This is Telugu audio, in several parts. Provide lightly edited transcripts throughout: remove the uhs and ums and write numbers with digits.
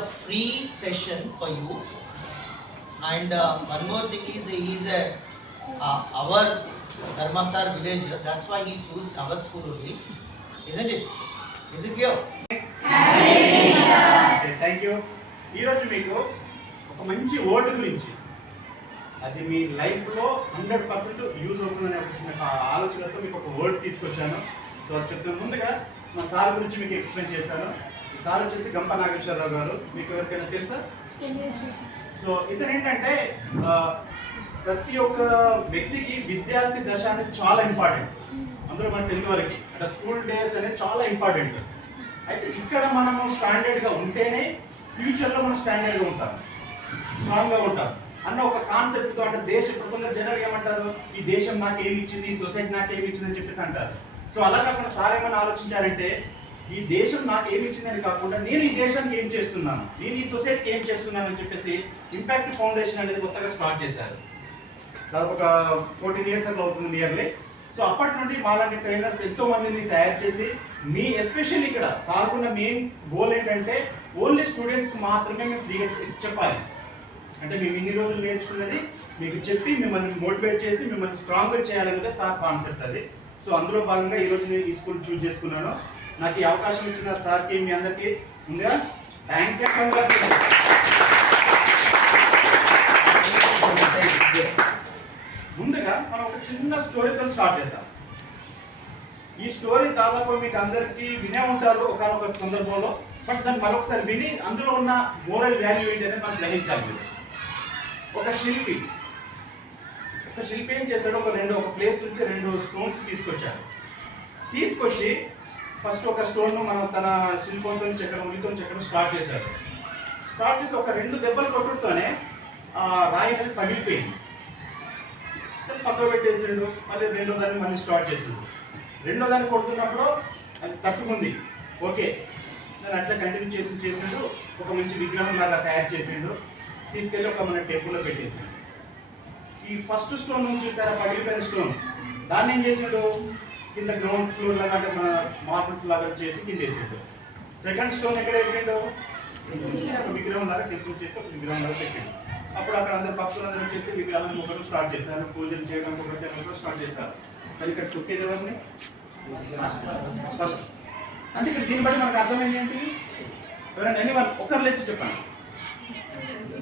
a free session for you. And one more thing is he is our Dharmasar villager. That's why he chose our school only, isn't it? Is it clear? Thank you. ఈరోజు మీకు ఒక మంచి వర్డ్ గురించి, అది మీ లైఫ్లో 100% యూజ్ అవుతుందనే ఒక చిన్న ఆలోచనతో మీకు ఒక వర్డ్ తీసుకొచ్చాను. సో అది చెప్తున్న ముందుగా మా సార్ గురించి మీకు ఎక్స్ప్లెయిన్ చేస్తాను. ఈ సార్ వచ్చేసి గంప నాగేశ్వరరావు గారు. మీకు ఎవరికైనా తెలుసా? సో ఇతను ఏంటంటే ప్రతి ఒక్క వ్యక్తికి విద్యార్థి దశ అనేది చాలా ఇంపార్టెంట్. అందులో మన 10th వరకు అంటే స్కూల్ డేస్ అనేది చాలా ఇంపార్టెంట్. అయితే ఇక్కడ మనము స్టాండర్డ్గా ఉంటేనే ఫ్యూచర్లో మనం స్టాండర్డ్గా ఉంటాం, స్ట్రాంగ్గా ఉంటాం అన్న ఒక కాన్సెప్ట్తో. అంటే దేశం ఇప్పుడు జనరల్గా ఏమంటారు, ఈ దేశం నాకు ఏమి ఇచ్చింది, ఈ సొసైటీ నాకు ఏమి ఇచ్చిందని చెప్పేసి అంటారు. సో అలా కాకుండా సార్ ఏమన్నా ఆలోచించారంటే, ఈ దేశం నాకు ఏమి ఇచ్చిందని కాకుండా నేను ఈ దేశానికి ఏం చేస్తున్నాను, నేను ఈ సొసైటీకి ఏం చేస్తున్నాను అని చెప్పేసి ఇంపాక్ట్ ఫౌండేషన్ అనేది కొత్తగా స్టార్ట్ చేశారు. దాదాపు ఒక 14 years అట్లా అవుతుంది నియర్లీ. సో అప్పటి నుండి మాలాంటి ట్రైనర్స్ ఎంతో మందిని తయారు చేసి, మీ ఎస్పెషల్లీ ఇక్కడ సార్కున్న మెయిన్ గోల్ ఏంటంటే ఓన్లీ స్టూడెంట్స్కి మాత్రమే మేము ఫ్రీగా చెప్పాలి. అంటే మేము ఇన్ని రోజులు నేర్చుకున్నది మీకు చెప్పి మిమ్మల్ని మోటివేట్ చేసి మిమ్మల్ని స్ట్రాంగ్గా చేయాలనేది సార్ కాన్సెప్ట్ అది. సో అందులో భాగంగా ఈరోజు నేను ఈ స్కూల్ చూస్ చేసుకున్నాను. నాకు ఈ అవకాశం ఇచ్చిన సార్కి మీ అందరికీ ముందుగా థ్యాంక్స్. ముందుగా మనం ఒక చిన్న స్టోరీతో స్టార్ట్ చేద్దాం. ఈ స్టోరీ దాదాపు మీకు అందరికీ వినే ఉంటారు ఒకనొక సందర్భంలో, బట్ దాన్ని మరొకసారి విని అందులో ఉన్న మోరల్ వాల్యూ ఏంటి అనేది మనం గ్రహించాలి. ఒక శిల్పి ఏం చేశాడు, ఒక ప్లేస్ నుంచి 2 స్టోన్స్ తీసుకొచ్చి ఫస్ట్ ఒక స్టోన్ను మనం తన శిల్పంతో చెక్కడం స్టార్ట్ చేశాడు. స్టార్ట్ చేసి ఒక 2 దెబ్బలు కొట్టుతోనే రాయి అనేది పగిలిపోయింది. పక్క పెట్టేసాడు. మళ్ళీ రెండో దాన్ని స్టార్ట్ చేసాడు. రెండో దాన్ని కొడుతున్నప్పుడు అది తట్టుకుంది. ఓకే, నేను అట్లా కంటిన్యూ చేసిండు. ఒక మంచి విగ్రహం లాగా తయారు చేసిండు. తీసుకెళ్ళి ఒక మన టెంపుల్లో పెట్టేసాడు. ఈ ఫస్ట్ స్టోన్ నుంచి చూసారా, పగిలిపోయిన స్టోన్, దాన్ని ఏం చేసాడు, కింద గ్రౌండ్ ఫ్లోర్ లాగా అంటే మన మార్బల్స్ లాగా చేసి కింద వేసాడు. సెకండ్ స్టోన్ ఎక్కడ పెట్టాడు, ఒక విగ్రహం లాగా టెంపుల్ చేసి ఒక విగ్రహం లాగా పెట్టాడు. అప్పుడు అక్కడ అందరు భక్తులందరూ వచ్చేసి విగ్రహాన్ని ఒకరు స్టార్ట్ చేశారు, పూజలు చేయడం ఒకరు స్టార్ట్ చేస్తారు. మరి ఇక్కడ తొక్కేది ఎవరిని ఫస్ట్. అంటే ఇక్కడ దీన్ని బట్టి మనకు అర్థమైంది ఏంటి, ఎవరైనా ఒకరు లేచి చెప్పండి.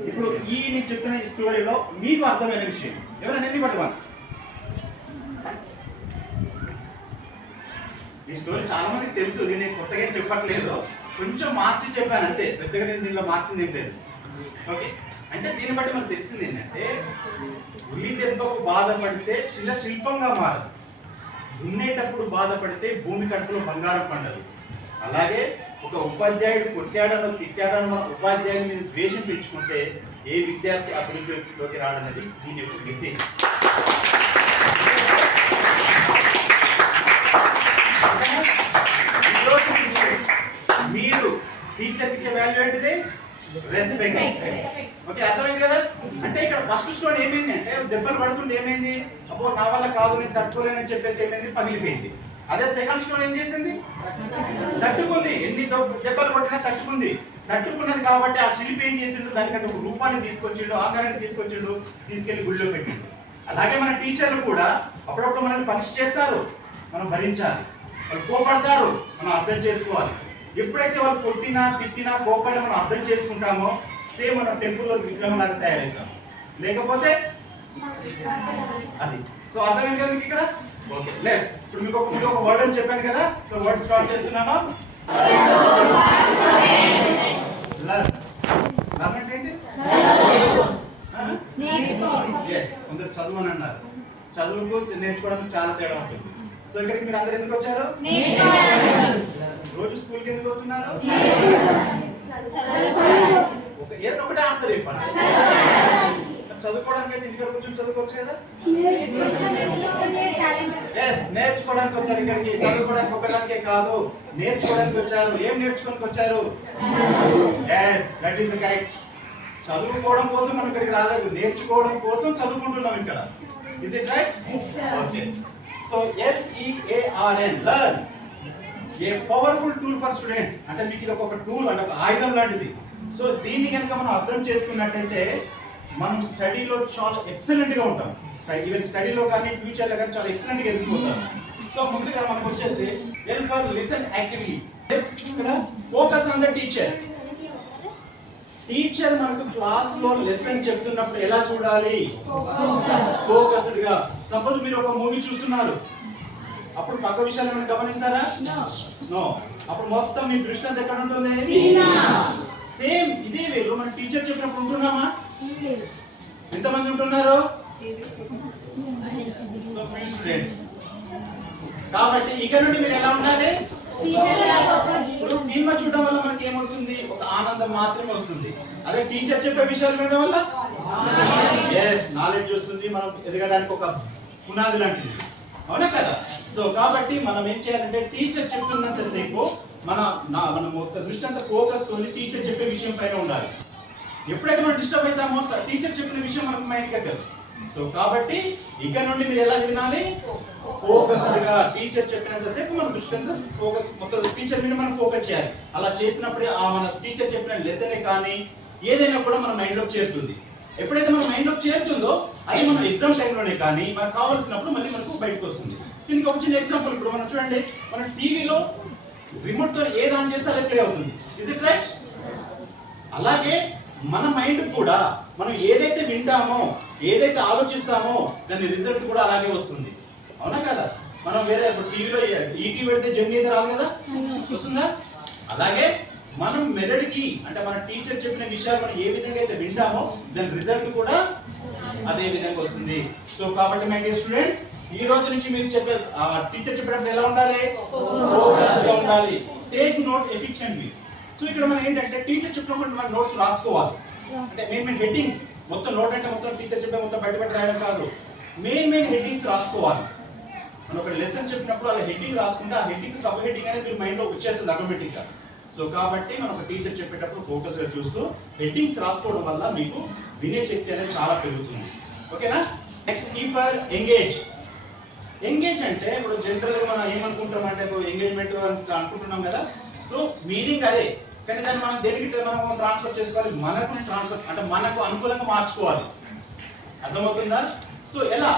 ఇప్పుడు నేను చెప్పిన ఈ స్టోరీలో మీకు అర్థమైన విషయం ఎవరైనా ఎన్ని పట్టుకోండి. ఈ స్టోరీ చాలా మందికి తెలుసు, నేను కొత్తగా ఏం చెప్పట్లేదు, కొంచెం మార్చి చెప్పాను అంతే, పెద్దగా నేను దీనిలో మార్చింది ఏం లేదు. ఓకే, అంటే దీన్ని బట్టి మనకు తెలిసింది ఏంటంటే, ఉలి దెబ్బకు బాధపడితే శిల్పంగా మారదు, దున్నేటప్పుడు బాధపడితే భూమి కడుపులో బంగారం పండదు. అలాగే ఒక ఉపాధ్యాయుడు కొట్టాడనో తిట్టాడనో ఉపాధ్యాయుని మీద ద్వేషం పెంచుకుంటే ఏ విద్యార్థి అభివృద్ధిలోకి రాడన్నది దీని యొక్క మెసేజ్. మీరు టీచర్కి ఇచ్చే వాల్యూ ఏంటిది, రెస్పెక్ట్. ఓకే, అర్థమైంది కదా. అంటే ఇక్కడ ఫస్ట్ స్టోన్ ఏమైంది అంటే, దెబ్బలు పడుతుంది ఏమైంది, అబ్బో నా వల్ల కాదు నేను తట్టుకోలేనని చెప్పేసి ఏమైంది, పగిలిపోయింది. అదే సెకండ్ స్టోన్ ఏం చేసింది, తట్టుకుంది. ఎన్ని దెబ్బలు కొట్టినా తట్టుకున్నది కాబట్టి ఆ శిల్పి ఏం చేసిండు, దానికంటే ఒక రూపాన్ని తీసుకొచ్చిండు, ఆకారాన్ని తీసుకొచ్చిండు, తీసుకెళ్లి గుడిలో పెట్టిండు. అలాగే మన టీచర్లు కూడా అప్పుడప్పుడు మనల్ని పనిష్ చేస్తారు, మనం భరించాలి. వాళ్ళు కోపడతారు, మనం అర్థం చేసుకోవాలి. ఎప్పుడైతే వాళ్ళు కొట్టినా తిట్టినా కోపడినా మనం అర్థం చేసుకుంటామో, సేమ్ మనం టెంపుల్లో విగ్రహం లాగా తయారవుతాం. లేకపోతే అది. సో అర్థమైంది కదా మీకు ఇక్కడ. ఓకే, నెక్స్ట్ ఇప్పుడు మీకు ఒక వర్డ్ అని చెప్పాను కదా. సో వర్డ్ స్టార్ట్ చేస్తున్నాను. లర్న్. లర్న్ అంటే ఏంటి, కొందరు చదువు అని అన్నారు. చదువుకు నేర్చుకోవడానికి చాలా తేడా ఉంటుంది. సో ఇక్కడికి మీరు అందరు ఎందుకు వచ్చారు, రోజు స్కూల్కి ఎందుకు వస్తున్నారు, ఏదో ఒకటే ఆన్సర్ చెప్పండి. చదువుకోవడానికి అయితే ఇంటికి కూర్చొని చదువుకోవచ్చు కదా. నేర్చుకోవడానికి వచ్చారు ఇక్కడికి, చదువుకోవడానికి ఒకదానికే కాదు, నేర్చుకోవడానికి వచ్చారు. ఏం నేర్చుకోవడానికి వచ్చారు, దట్ ఈస్ ద కరెక్ట్. చదువుకోవడం కోసం మనం ఇక్కడికి రాలేదు, నేర్చుకోవడం కోసం చదువుకుంటున్నాం ఇక్కడ. Is it right? Okay. So LEARN, learn, a powerful tool for students. అంటే మీకు ఇది ఒక టూల్ అంటే ఒక ఆయుధం లాంటిది. సో దీన్ని కనుక మనం అర్థం చేసుకున్నట్టయితే మనం స్టడీలో చాలా ఎక్సలెంట్గా ఉంటాం. ఈవెన్ స్టడీలో కానీ ఫ్యూచర్లో కానీ చాలా ఎక్సలెంట్గా ఎదుగుతుంటాం. సో ముందుగా మనకు వచ్చేసి ఎల్ ఫర్ లిసన్ యాక్టివ్లీ. ఇక్కడ focus on the teacher. Teacher మనకు క్లాస్ లో లెసన్ చెప్తున్నప్పుడు ఎలా చూడాలి? ఫోకస్డ్ గా. సపోజ్ మీరు ఒక మూవీ చూస్తున్నారు, అప్పుడు పక్క విషయాలు ఏమైనా గమనిస్తారా? నో. అప్పుడు మొత్తం మీ దృష్టి అంతా ఎక్కడ ఉంటుంది? సేమ్ ఇదే వేలో మన టీచర్ చెప్పినప్పుడు ఉంటున్నామా? ఎంతమంది ఉంటున్నారు? So few students. కాబట్టి ఇక నుండి మీరు ఎలా ఉండాలి? ఇప్పుడు సినిమా చూడడం వల్ల మనకి ఏమొస్తుంది? ఒక ఆనందం మాత్రమే వస్తుంది. అదే టీచర్ చెప్పే విషయాలు వినడం వల్ల నాలెడ్జ్ వస్తుంది. మనం ఎదగడానికి ఒక పునాది లాంటిది, అవునా కదా? సో కాబట్టి మనం ఏం చేయాలంటే టీచర్ చెప్తున్నంత సేపు మన మొత్తం దృష్టి అంతా ఫోకస్ తోని టీచర్ చెప్పే విషయం పైన ఉండాలి. ఎప్పుడైతే మనం డిస్టర్బ్ అవుతామో టీచర్ చెప్పిన విషయం మనకు మైండ్కి ఎక్కదు. సో కాబట్టి ఇక్కడ నుండి మీరు ఎలా వినాలి? ఫోకస్డ్ గా. టీచర్ చెప్పినంత సేపు మన దృష్టి అంతా ఫోకస్, మొత్తం టీచర్ మీద మనం ఫోకస్ చేయాలి. అలా చేసినప్పుడే మన టీచర్ చెప్పిన లెసనే కానీ ఏదైనా కూడా మన మైండ్ లోకి చేరుతుంది. ఎప్పుడైతే మన మైండ్ లోకి చేరుతుందో అది మనం ఎగ్జామ్ టైంలోనే కానీ మనకు కావాల్సినప్పుడు మళ్ళీ మనకు బయటకు వస్తుంది. దీనికి ఒక చిన్న ఎగ్జాంపుల్. ఇప్పుడు మనం చూడండి, మన టీవీలో రిమోట్ తో ఏది ఆన్ చేస్తే అదే ప్లే అవుతుంది. Is it right? అలాగే మన మైండ్ కూడా మనం ఏదైతే వింటామో, ఏదైతే ఆలోచిస్తామో దాని రిజల్ట్ కూడా అలాగే వస్తుంది, అవునా కదా? మనం వేరే ఇప్పుడు టీవీలో ఈటీ పెడితే జర్నీ అయితే రాదు కదా, వస్తుందా? అలాగే మనం మెదడుకి అంటే మన టీచర్ చెప్పిన విషయాలు మనం ఏ విధంగా అయితే వింటామో దాని రిజల్ట్ కూడా అదే విధంగా వస్తుంది. సో కాబట్టి మై డియర్ స్టూడెంట్స్, ఈ రోజు నుంచి మీరు చెప్పే టీచర్ చెప్పేటప్పుడు ఎలా ఉండాలి? ఫోకస్ గా ఉండాలి. Take note efficiently. సో ఇక్కడ మనం ఏంటంటే టీచర్ చెప్పినప్పుడు మనం నోట్స్ రాసుకోవాలి. అంటే మెయిన్ హెడ్డింగ్స్, మొత్తం నోట్ అంటే మొత్తం టీచర్ చెప్పే మొత్తం బయట రాయడం కాదు, మెయిన్ హెడ్డింగ్స్ రాసుకోవాలి. మనం ఒక లెసన్ చెప్పినప్పుడు అలా హెడ్డింగ్ రాసుకుంటే ఆ హెడ్డింగ్ సబ్ హెడ్డింగ్ అనేది మీరు మైండ్ లో వచ్చేస్తుంది ఆటోమేటిక్ గా. సో కాబట్టి మనం ఒక టీచర్ చెప్పేటప్పుడు ఫోకస్ గా చూస్తూ హెడ్డింగ్స్ రాసుకోవడం వల్ల మీకు వినే శక్తి అనేది చాలా పెరుగుతుంది. ఓకేనా? నెక్స్ట్ ఈ ఫర్ ఎంగేజ్. ఎంగేజ్ అంటే ఇప్పుడు జనరల్ గా మనం ఏమనుకుంటాం అంటే ఎంగేజ్మెంట్ అనుకుంటున్నాం కదా. సో మీనింగ్ అదే, కానీ దాన్ని మనం దేనికి మనం ట్రాన్స్ఫర్ చేసుకోవాలి? మనకు అనుకూలంగా మార్చుకోవాలి. అర్థమవుతుందా? సో ఎలా?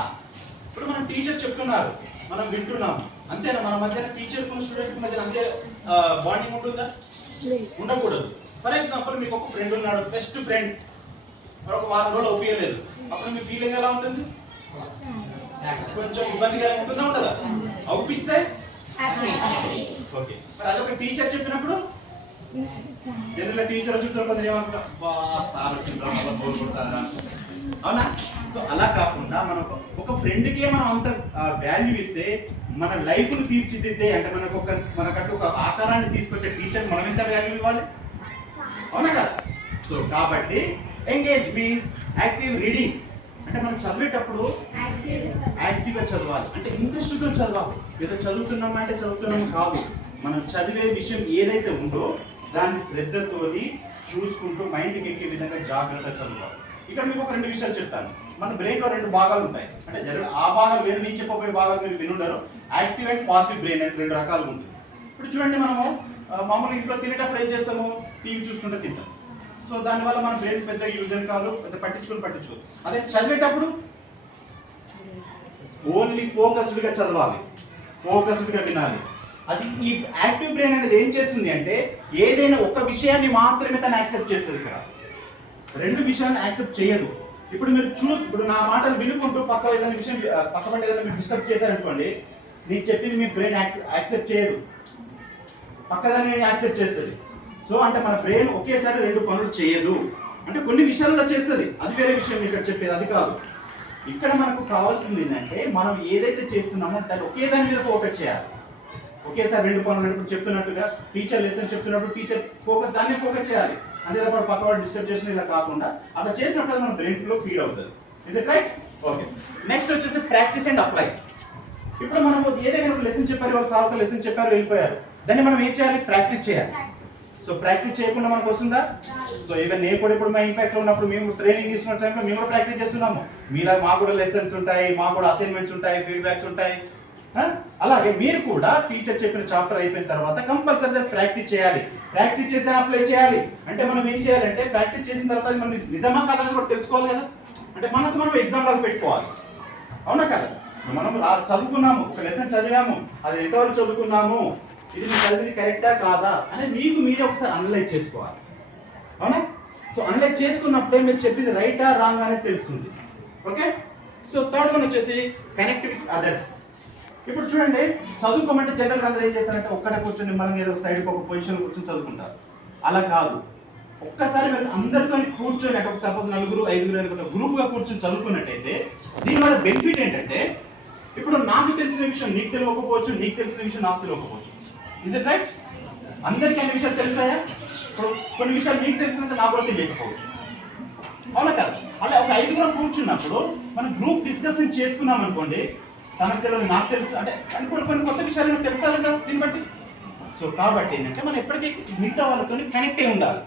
ఇప్పుడు మనం టీచర్ చెప్తున్నారు, మనం వింటున్నాం, అంతేనా? మన మధ్యన టీచర్ స్టూడెంట్ మధ్య అంతే బాండింగ్ ఉంటుందా? ఉండకూడదు. ఫర్ ఎగ్జాంపుల్ మీకు ఒక ఫ్రెండ్ ఉన్నాడు, బెస్ట్ ఫ్రెండ్, ఒక వారం రోజులు ఒప్పియలేదు, అప్పుడు మీ ఫీలింగ్ ఎలా ఉంటుంది? కొంచెం ఇబ్బందిగా ఉంటుందా ఉండదా? ఒప్పిస్తే ఓకే. మరి అదొక టీచర్ చెప్పినప్పుడు జనరల్ టీచర్ చూస్తే కొందరు ఏమనుకుంటారు, సార్ వచ్చిందా, అవునా? సో అలా కాకుండా మనం ఒక ఫ్రెండ్కే మనం అంత వాల్యూ ఇస్తే మన లైఫ్ ను తీర్చిదిద్దే అంటే మనకంటూ ఒక ఆకారాన్ని తీసుకొచ్చే టీచర్ మనం ఎంత వాల్యూ ఇవ్వాలి, అవునా కదా? సో కాబట్టి ఎంగేజ్ మీన్స్ యాక్టివ్ రీడింగ్. అంటే మనం చదివేటప్పుడు యాక్టివ్ గా చదవాలి, అంటే ఇంట్రెస్ట్ గా చదవాలి. ఏదో చదువుతున్నామంటే చదువుతున్నాం కాదు, మనం చదివే విషయం ఏదైతే ఉందో దాన్ని శ్రద్ధతోని చూసుకుంటూ మైండ్కి ఎక్కే విధంగా జాగ్రత్తగా చదవాలి. ఇక్కడ మీకు ఒక 2 విషయాలు చెప్తాను. మన బ్రెయిన్ లో 2 భాగాలు ఉంటాయి. అంటే ఆ భాగాలు వేరు, నేను చెప్పబోయే భాగాలు మీరు వినుండరు. యాక్టివ్ అండ్ పాసివ్ బ్రెయిన్ అని 2 రకాలు ఉంటుంది. ఇప్పుడు చూడండి, మనము మామూలుగా ఇంట్లో తినేటప్పుడు ఏం చేస్తాము? టీవీ చూసుకుంటే తింటాం. సో దానివల్ల మన బ్రెయిన్ పెద్ద యూజ్ అని కాదు, పెద్ద పట్టించుకోరు. అదే చదివేటప్పుడు ఓన్లీ ఫోకస్డ్ గా చదవాలి, ఫోకస్డ్ గా వినాలి. అది ఈ యాక్టివ్ బ్రెయిన్ అనేది ఏం చేస్తుంది అంటే ఏదైనా ఒక విషయాన్ని మాత్రమే తను యాక్సెప్ట్ చేస్తుంది. ఇక్కడ 2 విషయాన్ని యాక్సెప్ట్ చేయదు. ఇప్పుడు మీరు ఇప్పుడు నా మాటలు వినుకుంటూ పక్క ఏదైనా విషయం పక్కపడి ఏదైనా మీరు డిస్టర్బ్ చేశారనుకోండి, నేను చెప్పింది మీ బ్రెయిన్ యాక్సెప్ట్ చేయదు, పక్కదాన్ని యాక్సెప్ట్ చేస్తుంది. సో అంటే మన బ్రెయిన్ ఒకేసారి 2 పనులు చేయదు. అంటే కొన్ని విషయాల్లో చేస్తుంది, అది వేరే విషయం ఇక్కడ చెప్పేది, అది కాదు. ఇక్కడ మనకు కావాల్సింది ఏంటంటే మనం ఏదైతే చేస్తున్నామో దాన్ని ఒకే దాని మీద ఫోకస్ చేయాలి. ఒకేసారి 2 పనులు ఇప్పుడు చెప్తున్నట్టుగా టీచర్ లెసన్ చెప్తున్నప్పుడు టీచర్ ఫోకస్ దాన్ని ఫోకస్ చేయాలి. అంతేతప్ప పక్కవాడు డిస్టర్బ్ చేసిన ఇలా కాకుండా అట్లా చేసినప్పుడు మన బ్రెయిన్ లో ఫీడ్ అవుతుంది. Is it right? Okay. Next వచ్చేసి ప్రాక్టీస్ అండ్ అప్లై. ఇప్పుడు మనం ఏదైనా ఒక లెసన్ చెప్పారు, వాళ్ళు సార్ ఒక లెసన్ చెప్పారు, వెళ్ళిపోయారు, దాన్ని మనం ఏం చేయాలి? ప్రాక్టీస్ చేయాలి. సో ప్రాక్టీస్ చేయకుండా మనకు వస్తుందా? సో ఈవెన్ నేను కూడా ఇప్పుడు మా ఇంపాక్ట్ ఉన్నప్పుడు మేము ట్రైనింగ్ తీసుకున్న టైంలో మేము కూడా ప్రాక్టీస్ చేస్తున్నాము. మీలా మాకు కూడా లెసన్స్ ఉంటాయి, మాకు కూడా అసైన్మెంట్స్ ఉంటాయి, ఫీడ్బ్యాక్స్ ఉంటాయి, అలాగే మీరు కూడా టీచర్ చెప్పిన చాప్టర్ అయిపోయిన తర్వాత కంపల్సరీ ప్రాక్టీస్ చేయాలి. ప్రాక్టీస్ చేస్తే అప్లై చేయాలి. అంటే మనం ఏం చేయాలంటే ప్రాక్టీస్ చేసిన తర్వాత అది మనం నిజమా కాదని కూడా తెలుసుకోవాలి కదా. అంటే మనకు మనం ఎగ్జామ్ లాగా పెట్టుకోవాలి. అవునా కదా? మనం చదువుకున్నాము, ఒక లెసన్ చదివాము, అది ఎంతవరకు చదువుకున్నాము, ఇది మీరు చదివింది కరెక్టా కాదా అనేది మీకు మీరే ఒకసారి అనలైజ్ చేసుకోవాలి. అవునా? సో అనలైజ్ చేసుకున్నప్పుడే మీరు చెప్పింది రైటా రాంగ్ అనేది తెలుస్తుంది. ఓకే? సో థర్డ్ వన్ వచ్చేసి కనెక్ట్ విత్ అదర్స్. ఇప్పుడు చూడండి, చదువుకోమంటే జనరల్ అందరూ ఏం చేస్తారంటే ఒక్కడే కూర్చొని మనం ఏదో సైడ్కి ఒక పొజిషన్ కూర్చొని చదువుకుంటారు. అలా కాదు. ఒక్కసారి మీరు అందరితో కూర్చొని అంటే ఒక సపోజ్ 4-5 గ్రూప్గా కూర్చొని చదువుకున్నట్టయితే దీనివల్ల బెనిఫిట్ ఏంటంటే ఇప్పుడు నాకు తెలిసిన విషయం నీకు తెలియకపోవచ్చు, నీకు తెలిసిన విషయం నాకు తెలియకపోవచ్చు. Is it right? అందరికీ అన్ని విషయాలు తెలుసాయా? ఇప్పుడు కొన్ని విషయాలు మీకు తెలిసినంత నాకు కూడా తెలియకపోవచ్చు. అవునా కదా? అలా ఒక 5 కూర్చున్నప్పుడు మనం గ్రూప్ డిస్కషన్ చేసుకున్నాం అనుకోండి, తనకు తెలియదు నాకు తెలుసు అంటే కొన్ని కొత్త విషయాలు తెలుసా లేదా దీన్ని బట్టి. సో కాబట్టి ఏంటంటే మనం ఎప్పటికీ మిగతా వాళ్ళతో కనెక్ట్ అయి ఉండాలి.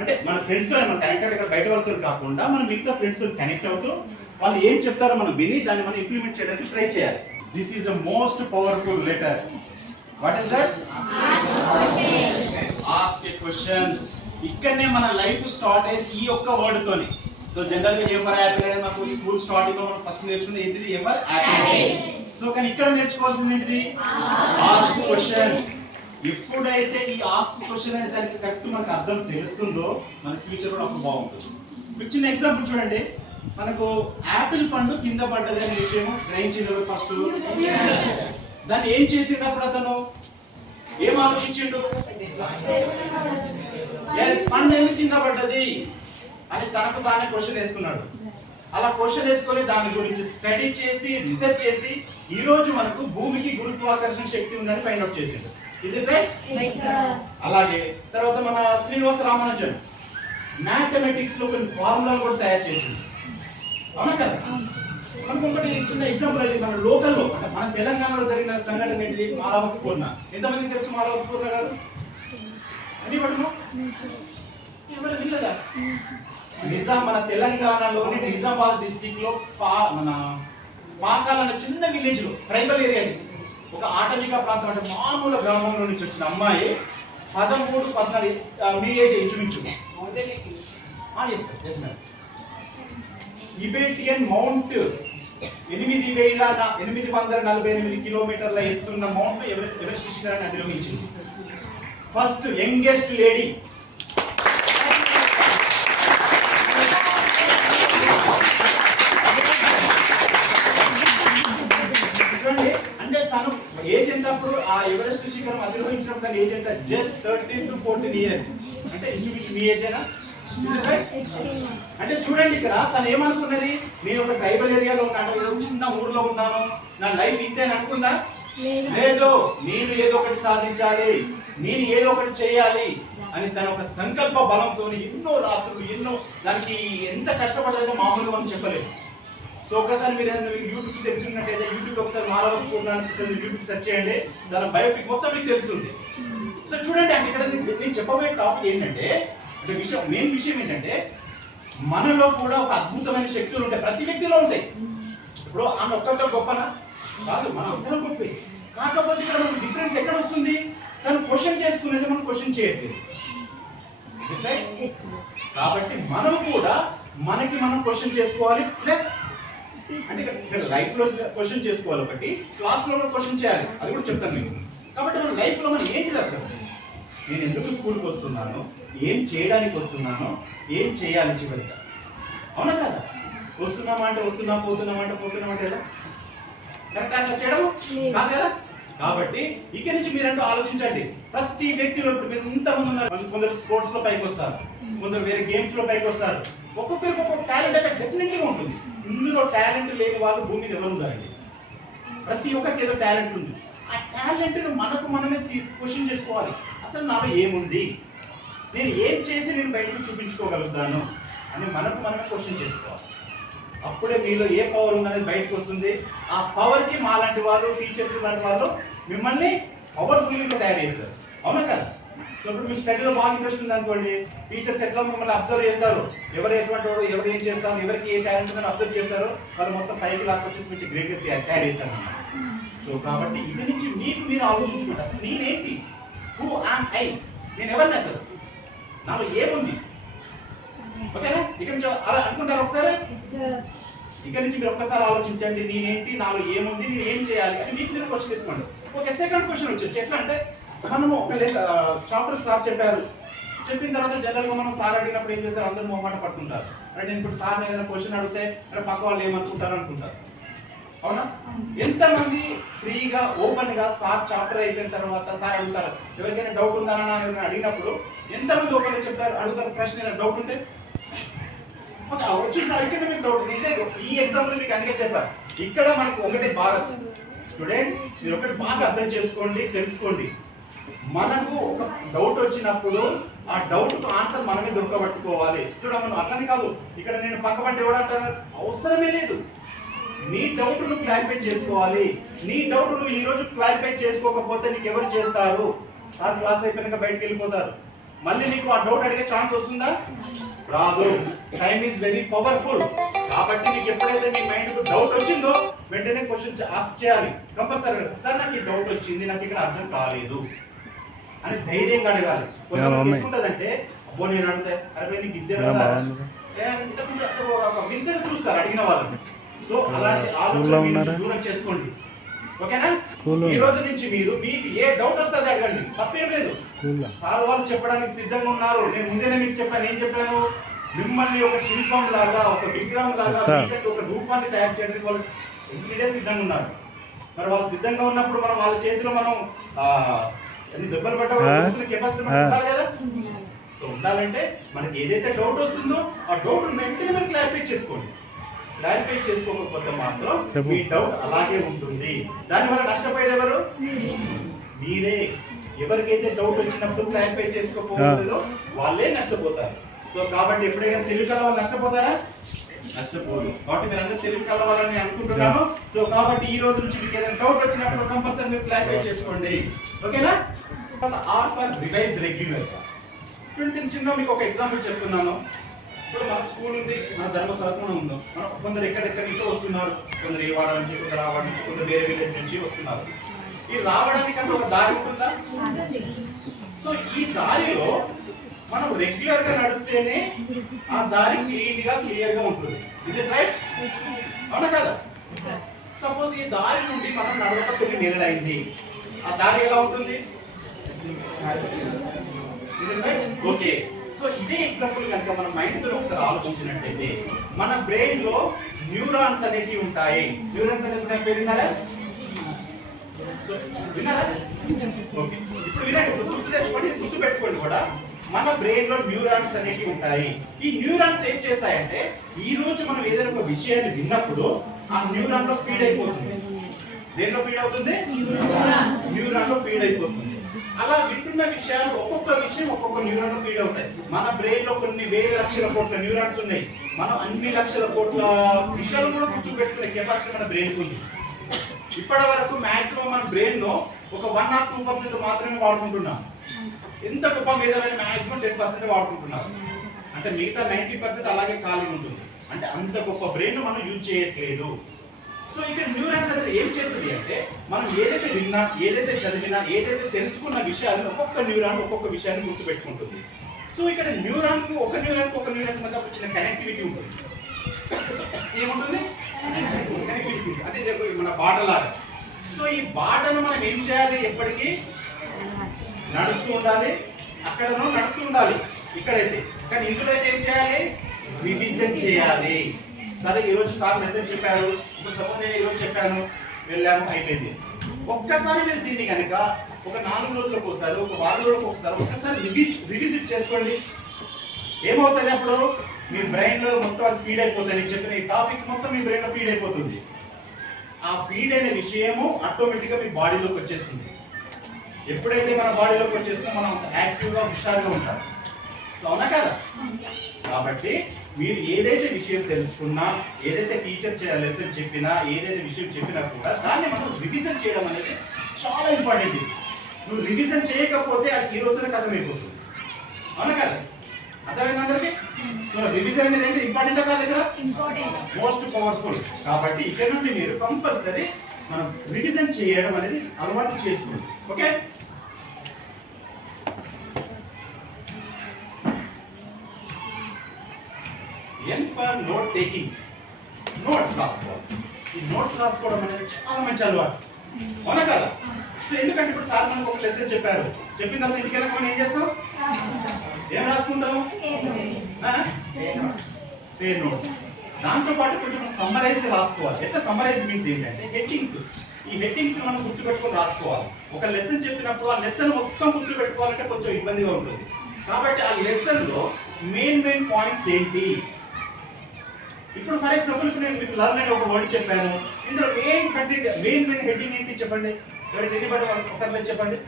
అంటే మన ఫ్రెండ్స్ మనం కనెక్ట్ అయ్యి ఇక్కడ బయట వాళ్ళతో కాకుండా మనం మిగతా ఫ్రెండ్స్ కనెక్ట్ అవుతూ వాళ్ళు ఏం చెప్తారో మనం విని దాన్ని మనం ఇంప్లిమెంట్ చేయడానికి ట్రై చేయాలి. This is the most powerful letter. What is that? Ask a question. ఇక్కడనే మన లైఫ్ స్టార్ట్ అయ్యేది ఈ ఒక్క వర్డ్ తోని. సో జనరల్ గా ఏ ఫర్ యాపిల్ అనేది మనకు స్కూల్ స్టార్టింగ్ లో మనం ఫస్ట్ నేర్చుకునేది ఏంటిది? A for Apple. సో కానీ ఇక్కడ నేర్చుకోవాల్సింది ఏంటిది? Ask question. ఎప్పుడైతే ఈ ఆస్క్ క్వశ్చన్ అనే దానికి కరెక్ట్ మనకు అర్థం తెలుస్తుందో మన ఫ్యూచర్ కూడా అప్పుడు బాగుంటుంది. మీకు చిన్న ఎగ్జాంపుల్ చూడండి, మనకు యాపిల్ పండు కింద పడ్డది అనే విషయం గ్రహించింది ఫస్ట్. దాన్ని ఏం చేసేటప్పుడు అతను ఏం ఆలోచించిండు? పండు ఎందుకు కింద పడ్డది అని తనకు తానే క్వశ్చన్ వేసుకున్నాడు. అలా క్వశ్చన్ వేసుకొని దాని గురించి స్టడీ చేసి రీసెర్చ్ చేసి ఈ రోజు మనకు భూమికి గురుత్వాకర్షణ శక్తి ఉందని ఫైండ్ అవుట్ చేసిండు. Is it right? అలాగే తర్వాత మన శ్రీనివాస రామానుజన్ మ్యాథమెటిక్స్ లో కొన్ని ఫార్ములాలు కూడా తయారు చేసిండు. అవునా కదా? మనకు ఒకటి చిన్న ఎగ్జాంపుల్ అండి, మన లోకల్లో అంటే మన తెలంగాణలో జరిగిన సంఘటన ఏంటిది? మాలవతి పూర్ణ. ఎంతమంది తెలుసు మాలవతి పూర్ణ గారు? అని పడును ఎవరు వినలేదా? మన తెలంగాణలోని నిజామాబాద్ డిస్ట్రిక్ట్ లో మన పాకాల చిన్న విలేజ్ లో ట్రైబల్ ఏరియా, ఒక ఆటవిక ప్రాంతం అంటే మామూలు గ్రామంలో నుంచి వచ్చిన అమ్మాయి 13-14 మీ ఏజ్ ఇంచుమించు ఇబెటియన్ మౌంట్ 8,848 కిలోమీటర్ల ఎత్తున్న మౌంట్ ఎవరెస్ట్ శిఖరాన్ని అధిరోహించింది. First youngest lady. చూడండి, అంటే తను ఏజ్ ఎంత అప్పుడు ఆ ఎవరెస్ట్ శిఖరం అధిరోహించినప్పుడు తన ఏజ్ ఎంత? Just 13-14 years. అంటే ఇంచుమించు మీ ఏజ్ అయినా. అంటే చూడండి, ఇక్కడ తను ఏమనుకున్నది? నేను ఒక ట్రైబల్ ఏరియాలో ఉన్నాను, ఏదో చిన్న ఊర్లో ఉన్నాను, నా లైఫ్ ఇంతే అని అనుకుందా? లేదు, నేను ఏదో ఒకటి సాధించాలి, నేను ఏదో ఒకటి చేయాలి అని తన ఒక సంకల్ప బలంతో ఎన్నో రాత్రులు ఎన్నో దానికి ఎంత కష్టపడలేదో మామూలుగా మనం చెప్పలేదు. సో ఒకసారి మీరు యూట్యూబ్ తెలుసుకున్నట్టయితే యూట్యూబ్ ఒకసారి మాలవతి యూట్యూబ్ సెర్చ్ చేయండి, దాని బయోపిక్ మొత్తం మీకు తెలుస్తుంది. సో చూడండి, అంటే ఇక్కడ నేను చెప్పబోయే టాపిక్ ఏంటంటే మెయిన్ విషయం ఏంటంటే మనలో కూడా ఒక అద్భుతమైన శక్తులు ఉంటాయి, ప్రతి వ్యక్తిలో ఉంటాయి. ఇప్పుడు ఆమె ఒక్కరితో గొప్పనా? కాదు, మనం అందరం గొప్పే. కాకపోతే ఇక్కడ మనకు డిఫరెన్స్ ఎక్కడ వస్తుంది? తను క్వశ్చన్ చేసుకునేది మనం క్వశ్చన్ చేయట్లేదు. కాబట్టి మనం కూడా మనకి మనం క్వశ్చన్ చేసుకోవాలి. ప్లస్ అంటే ఇక్కడ లైఫ్ లో క్వశ్చన్ చేసుకోవాలి, ఒకటి క్లాస్ లో కూడా క్వశ్చన్ చేయాలి, అది కూడా చెప్తాను మీకు. కాబట్టి మన లైఫ్ లో మనం ఏంటి అసలు? నేను ఎందుకు స్కూల్కి వస్తున్నాను, ఏం చేయడానికి వస్తున్నాను, ఏం చేయాలి చివరిగా? అవునా కదా? వస్తున్నామంటే వస్తున్నాం, పోతున్నామంటే ఎలా? కరెక్ట్ అట్లా చేయడం కాదు కదా? కాబట్టి ఇక్కడి నుంచి మీరంటూ ఆలోచించండి. ప్రతి వ్యక్తిలో ఎంతమంది ఉన్నారు? కొందరు స్పోర్ట్స్ లో పైకి వస్తారు, కొందరు వేరే గేమ్స్ లో పైకి వస్తారు. ఒక్కొక్కరికి ఒక్కొక్క టాలెంట్ అయితే డెఫినెట్గా ఉంటుంది. ఇందులో టాలెంట్ లేని వాళ్ళు భూమి మీద ఎవరు ఉన్నారండి? ప్రతి ఒక్కరికి ఏదో టాలెంట్ ఉంది. ఆ టాలెంట్ ను మనమే క్వశ్చన్ చేసుకోవాలి. అసలు నాలో ఏముంది, నేను ఏం చేసి నేను బయటకు చూపించుకోగలుగుతాను అని మనమే క్వశ్చన్ చేసుకోవాలి. అప్పుడే మీలో ఏ పవర్ ఉందనేది బయటకు వస్తుంది. ఆ పవర్కి మాలాంటి వాళ్ళు, టీచర్స్ లాంటి వాళ్ళు మిమ్మల్ని పవర్ఫుల్గా తయారు చేస్తారు. అవునా కదా? సో ఇప్పుడు మీ స్టడీలో బాగా ఇంట్రెస్ట్ ఉంది అనుకోండి, టీచర్స్ ఎట్లా మిమ్మల్ని అబ్జర్వ్ చేస్తారు, ఎవరు ఎటువంటి వాడు, ఎవరు ఏం చేస్తారు, ఎవరికి ఏ టాలెంట్ ఉందని అబ్జర్వ్ చేస్తారు, వాళ్ళు మొత్తం పైకి లాక్కొచ్చేసి మంచి గ్రేట్గా తయారు చేస్తారు. సో సో కాబట్టి ఇది నుంచి మీకు మీరు ఆలోచించుకోండి, అసలు నేనేంటి, హూ ఆమ్ ఐ, నేను ఎవరిని, అసలు నాలో ఏముంది. ఓకేనా? ఇక నుంచి అలా అనుకుంటారు ఒకసారి. ఇక్కడ నుంచి మీరు ఒక్కసారి ఆలోచించండి, నేనేంటి, నాలో ఏముంది, నేను ఏం చేయాలి అని మీకు మీరు క్వశ్చన్ తీసుకోండి. ఓకే, సెకండ్ క్వశ్చన్ వచ్చేసి ఎట్లా అంటే, మనము ఒక చాప్టర్ సార్ చెప్పారు, చెప్పిన తర్వాత జనరల్గా మనం సార్ అడిగినప్పుడు ఏం చేస్తారు, అందరూ మొహమాట పడుతుంటారు. అంటే నేను ఇప్పుడు సార్ని ఏదైనా క్వశ్చన్ అడిగితే అంటే పక్క వాళ్ళు ఏమనుకుంటారు అనుకుంటారు. అవునా? ఎంతమంది ఫ్రీగా ఓపెన్గా సార్ చాప్టర్ అయిపోయిన తర్వాత సార్ అడుగుతారు, ఎవరికైనా డౌట్ ఉందా అని ఎవరైనా అడిగినప్పుడు ఎంతమంది ఓపెన్గా చెప్తారు, అడుగుతారు ప్రశ్న, ఏదైనా డౌట్ ఉంటే చూసిన ఇక్కడ మీకు డౌట్. ఇదే ఈ ఎగ్జాంపుల్ మీకు అందుకే చెప్పారు. ఇక్కడ మనకు ఒకటి బాగా స్టూడెంట్స్ మీరు ఒకటి బాగా అర్థం చేసుకోండి, తెలుసుకోండి. మనకు ఒక డౌట్ వచ్చినప్పుడు ఆ డౌట్ కు ఆన్సర్ మనమే దొరకబట్టుకోవాలి. చూడమను అట్లని కాదు, ఇక్కడ నేను పక్క పంట ఎవడంటాను అవసరమే లేదు. నీ డౌట్ ను క్లారిఫై చేసుకోవాలి. నీ డౌట్ ను ఈ రోజు క్లారిఫై చేసుకోకపోతే నీకు ఎవరు చేస్తారు? సార్ క్లాస్ అయిపోయాక బయటకు వెళ్ళిపోతారు. మళ్ళీ నీకు ఆ డౌట్ అడిగే ఛాన్స్ వస్తుందా? రాదు. Time is very powerful. కాబట్టి నీకు ఎప్పుడైతే మీ మైండ్ కు డౌట్ వచ్చిందో వెంటనే క్వశ్చన్ ఆస్క్ చేయాలి కంపల్సరీ. సార్ నాకు ఈ డౌట్ వచ్చింది, నాకు ఇక్కడ అర్థం కాలేదు అని ధైర్యంగా అడగాలి. ఉంటుందంటే అబ్బో నేను అడిగితే అరే నీకు ఇద్దరు వింతగా చూస్తారు అడిగిన వాళ్ళని. సో అలాంటి ఆలోచన దూరం చేసుకోండి. ఓకేనా? ఈ రోజు నుంచి మీరు మీకు ఏ డౌట్ వస్తుంది అడగండి, తప్పేం లేదు. సార్ వాళ్ళు చెప్పడానికి సిద్ధంగా ఉన్నారు. నేను ముందేనే మీకు చెప్పాను, ఏం చెప్పాను, మిమ్మల్ని ఒక శిల్పం లాగా, ఒక విగ్రహం లాగా, ఒక రూపాన్ని తయారు చేయడానికి వాళ్ళు ఎవ్రీడే సిద్ధంగా ఉన్నారు. మరి వాళ్ళు సిద్ధంగా ఉన్నప్పుడు మనం వాళ్ళ చేతిలో మనం ఎన్ని దెబ్బలు పడ్డా కెపాసిటీ మనకు ఉండాలి కదా. సో ఉండాలంటే మనకి ఏదైతే డౌట్ వస్తుందో ఆ డౌట్ వెంటనే మీరు క్లారిఫై చేసుకోండి. క్లారిఫై చేసుకోకపోతే మాత్రం మీ డౌట్ అలాగే ఉంటుంది. దానివల్ల నష్టపోయేది ఎవరు? మీరే. ఎవరికైతే డౌట్ వచ్చినప్పుడు క్లారిఫై చేసుకోకపోతుందో వాళ్ళే నష్టపోతారు. సో కాబట్టి ఎప్పుడైనా తెలుగు కల వాళ్ళు నష్టపోతారా? నష్టపోదు. కాబట్టి మీరు అందరూ తెలుగు కలవాలని నేను అనుకుంటున్నాను. సో కాబట్టి ఈ రోజు నుంచి మీకు ఏదైనా డౌట్ వచ్చినప్పుడు కంపల్సరీ మీరు క్లారిఫై చేసుకోండి. ఓకేనా? R for revise regular. చిన్న మీకు ఒక ఎగ్జాంపుల్ చెప్తున్నాను. ఇప్పుడు మన స్కూల్ ఉంది, మన ధర్మశాస్త్రం ఉందో, కొందరు ఎక్కడెక్కడి నుంచో వస్తున్నారు. కొందరు ఈ వాడ నుంచి, కొందరు ఆ వాడ నుంచి, కొందరు వేరే విలేజ్ నుంచి వస్తున్నారు. ఈ రావడానికంటే ఒక దారి ఉంటుందా? సో ఈ దారిలో మనం రెగ్యులర్ గా నడిస్తేనే ఆ దారి క్లియర్ గా ఉంటుంది. Is it right? అవునా కదా? సపోజ్ ఈ దారి నుండి మనం నడవక కొన్ని నెలలైంది, ఆ దారి ఎలా ఉంటుంది? ఓకే. సో ఇదే ఎగ్జాంపుల్ కనుక మన మైండ్ తో ఒకసారి ఆలోచించినట్టయితే మన బ్రెయిన్ లో న్యూరాన్స్ అనేవి ఉంటాయి. న్యూరాన్స్ అనేది పేరు విన్నారా? సో విన్నారా? ఓకే, ఇప్పుడు వినండి, గుర్తు తెచ్చుకోండి, గుర్తు పెట్టుకోండి కూడా. మన బ్రెయిన్ లో న్యూరాన్స్ అనేవి ఉంటాయి. ఈ న్యూరాన్స్ ఏం చేస్తాయంటే ఈ రోజు మనం ఏదైనా ఒక విషయాన్ని విన్నప్పుడు ఆ న్యూరాన్ లో ఫీడ్ అయిపోతుంది. దేనిలో ఫీడ్ అవుతుంది? న్యూరాన్ లో ఫీడ్ అయిపోతుంది. అలా వింటున్న విషయాలు ఒక్కొక్క విషయం ఒక్కొక్క న్యూరాన్ లో ఫీడ్ అవుతాయి. మన బ్రెయిన్ లో కొన్ని వేల లక్షల కోట్ల న్యూరాన్స్ ఉన్నాయి. మనం అన్ని లక్షల కోట్ల విషయాలు కూడా గుర్తు పెట్టుకునే కెపాసిటీ మన బ్రెయిన్ కు ఉంది. ఇప్పటి వరకు మాక్సిమం మన బ్రెయిన్ లో ఒక 1 or 2% మాత్రమే వాడుకుంటున్నాం. ఎంత గొప్ప మేధావైన మాక్సిమం 10% వాడుకుంటున్నారు. అంటే మిగతా 90% అలాగే ఖాళీ ఉంటుంది. అంటే అంత గొప్ప బ్రెయిన్ మనం యూజ్ చేయట్లేదు. సో ఇక్కడ న్యూరాన్స్ అనేది ఏం చేస్తుంది అంటే మనం ఏదైతే విన్నా, ఏదైతే చదివినా, ఏదైతే తెలుసుకున్న విషయాలను ఒక్కొక్క న్యూరాన్ ఒక్కొక్క విషయాన్ని గుర్తుపెట్టుకుంటుంది. సో ఇక్కడ న్యూరాన్ కు ఒక న్యూరాన్ మధ్య ఒక చిన్న కనెక్టివిటీ ఉంటుంది. ఏముంటుంది? కనెక్టివిటీ. అంటే మన బాట లాగా. సో ఈ బాటను మనం ఏం చేయాలి? ఎప్పటికీ నడుస్తూ ఉండాలి. అక్కడను నడుస్తూ ఉండాలి ఇక్కడైతే. కానీ ఇందులో అయితే ఏం చేయాలి? రివిజన్ చేయాలి. సరే ఈరోజు సార్ మెసేజ్ చెప్పారు, ఇప్పుడు సపోజ్ నేను ఈరోజు చెప్పాను, వెళ్ళాము, అయిపోయింది. ఒక్కసారి మీరు దీన్ని కనుక ఒక 4 రోజులకు ఒకసారి, ఒక 1 వారం రోజులకు ఒకసారి ఒక్కసారి రివిజిట్ చేసుకోండి. ఏమవుతుంది? అప్పుడు మీ బ్రెయిన్ లో మొత్తం అది ఫీడ్ అయిపోతుంది. నేను చెప్పిన ఈ టాపిక్స్ మొత్తం మీ బ్రెయిన్ లో ఫీడ్ అయిపోతుంది. ఆ ఫీడ్ అయిన విషయము ఆటోమేటిక్ గా మీ బాడీలోకి వచ్చేస్తుంది. ఎప్పుడైతే మన బాడీలోకి వచ్చేస్తుందో మనం అంత యాక్టివ్గా హుషారుగా ఉంటాం. అవునా కదా? కాబట్టి మీరు ఏదైతే విషయం తెలుసుకున్నా, ఏదైతే టీచర్ లెసన్ చెప్పినా, ఏదైతే విషయం చెప్పినా కూడా దాన్ని మనం రివిజన్ చేయడం అనేది చాలా ఇంపార్టెంట్. నువ్వు రివిజన్ చేయకపోతే అది ఈ రోజున కథమైపోతుంది. అవునా కదా? అర్థమైంది అందరికీ? సో రివిజన్ అనేది ఏంటి? ఇంపార్టెంటా కాదు? ఇక్కడ మోస్ట్ పవర్ఫుల్. కాబట్టి ఇక్కడ నుండి మీరు కంపల్సరీ మనం రివిజన్ చేయడం అనేది అలవాటు చేసుకోండి. Okay, N for note taking, notes రాసుకోవాలి. ఈ నోట్స్ రాసుకోవడం అనేది చాలా మంచి అలవాటు, అవునా కదా? సో ఎందుకంటే ఇప్పుడు సార్ మనకు ఒక లెసన్ చెప్పారు, చెప్పిన తర్వాత ఇంటికి వెళ్ళక మనం ఏం చేస్తాం, ఏం రాసుకుంటాము, పేర్ నోట్స్. దాంతో పాటు కొంచెం సమ్మరైజ్ రాసుకోవాలి. ఎట్లా సమ్మరైజ్ మీన్స్ ఏంటంటే హెడ్డింగ్స్. ఈ హెడ్డింగ్స్ మనం గుర్తుపెట్టుకొని రాసుకోవాలి. ఒక లెసన్ చెప్పినప్పుడు ఆ లెసన్ మొత్తం గుర్తుపెట్టుకోవాలంటే కొంచెం ఇబ్బందిగా ఉంటుంది. కాబట్టి ఆ లెసన్ లో మెయిన్ పాయింట్స్ ఏంటి. ఇప్పుడు ఫర్ ఎగ్జాంపుల్ నేను మీకు లర్న్ అనే ఒక వర్డ్ చెప్పాను, ఇందులో మెయిన్ కంటెంట్ మెయిన్ హెడ్డింగ్ ఏంటి చెప్పండి, ఎవరికి ఎన్నిబడి ఒకరి చెప్పండి.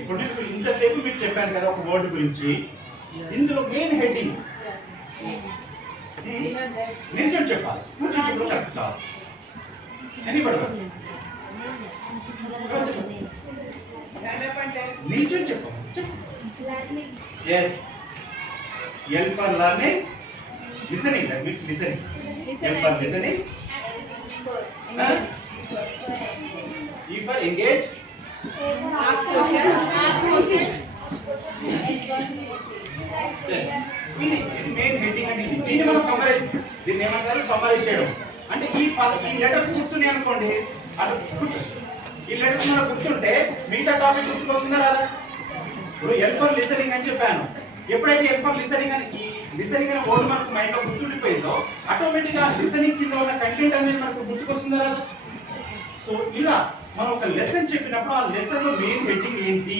ఇప్పుడు నేను ఇంతసేపు మీకు చెప్పాను కదా ఒక వర్డ్ గురించి, ఇందులో మెయిన్ హెడ్డింగ్ నిల్చొని చెప్పాలి, కూర్చొని చెప్పడం కరెక్ట్ కాదు. ఎన్నిబడి నిల్చొని చెప్పాలి. Yes, L for learning, listening, that means listening. L for listening, E for engage, ask questions. ఇది మెయిన్ హెడ్డింగ్ అండి. దీన్ని మనం సమ్మరైజ్, దీన్ని ఏమంటారు సమ్మరైజ్ చేయడం. అంటే ఈ లెటర్స్ గుర్తున్నాయి అనుకోండి, అటు కూర్చో, ఈ లెటర్స్ మనకు గుర్తుంటే మిగతా టాపిక్ గుర్తుకొస్తుందా రాదా? ఇప్పుడు ఎల్ ఫర్ లిసనింగ్ అని చెప్పాను. ఎప్పుడైతే ఎల్ ఫర్ లిసనింగ్ అని ఈ లిసనింగ్ అనే వర్డ్ మనకు మైండ్ లో గుర్తుండిపోయిందో ఆటోమేటిక్ గా లిసనింగ్ కింద ఉన్న కంటెంట్ అనేది మనకు గుర్తుకొస్తుందా రాదా? సో ఇలా మనం ఒక లెసన్ చెప్పినప్పుడు ఆ లెసన్ లో మెయిన్ హెడ్డింగ్ ఏంటి,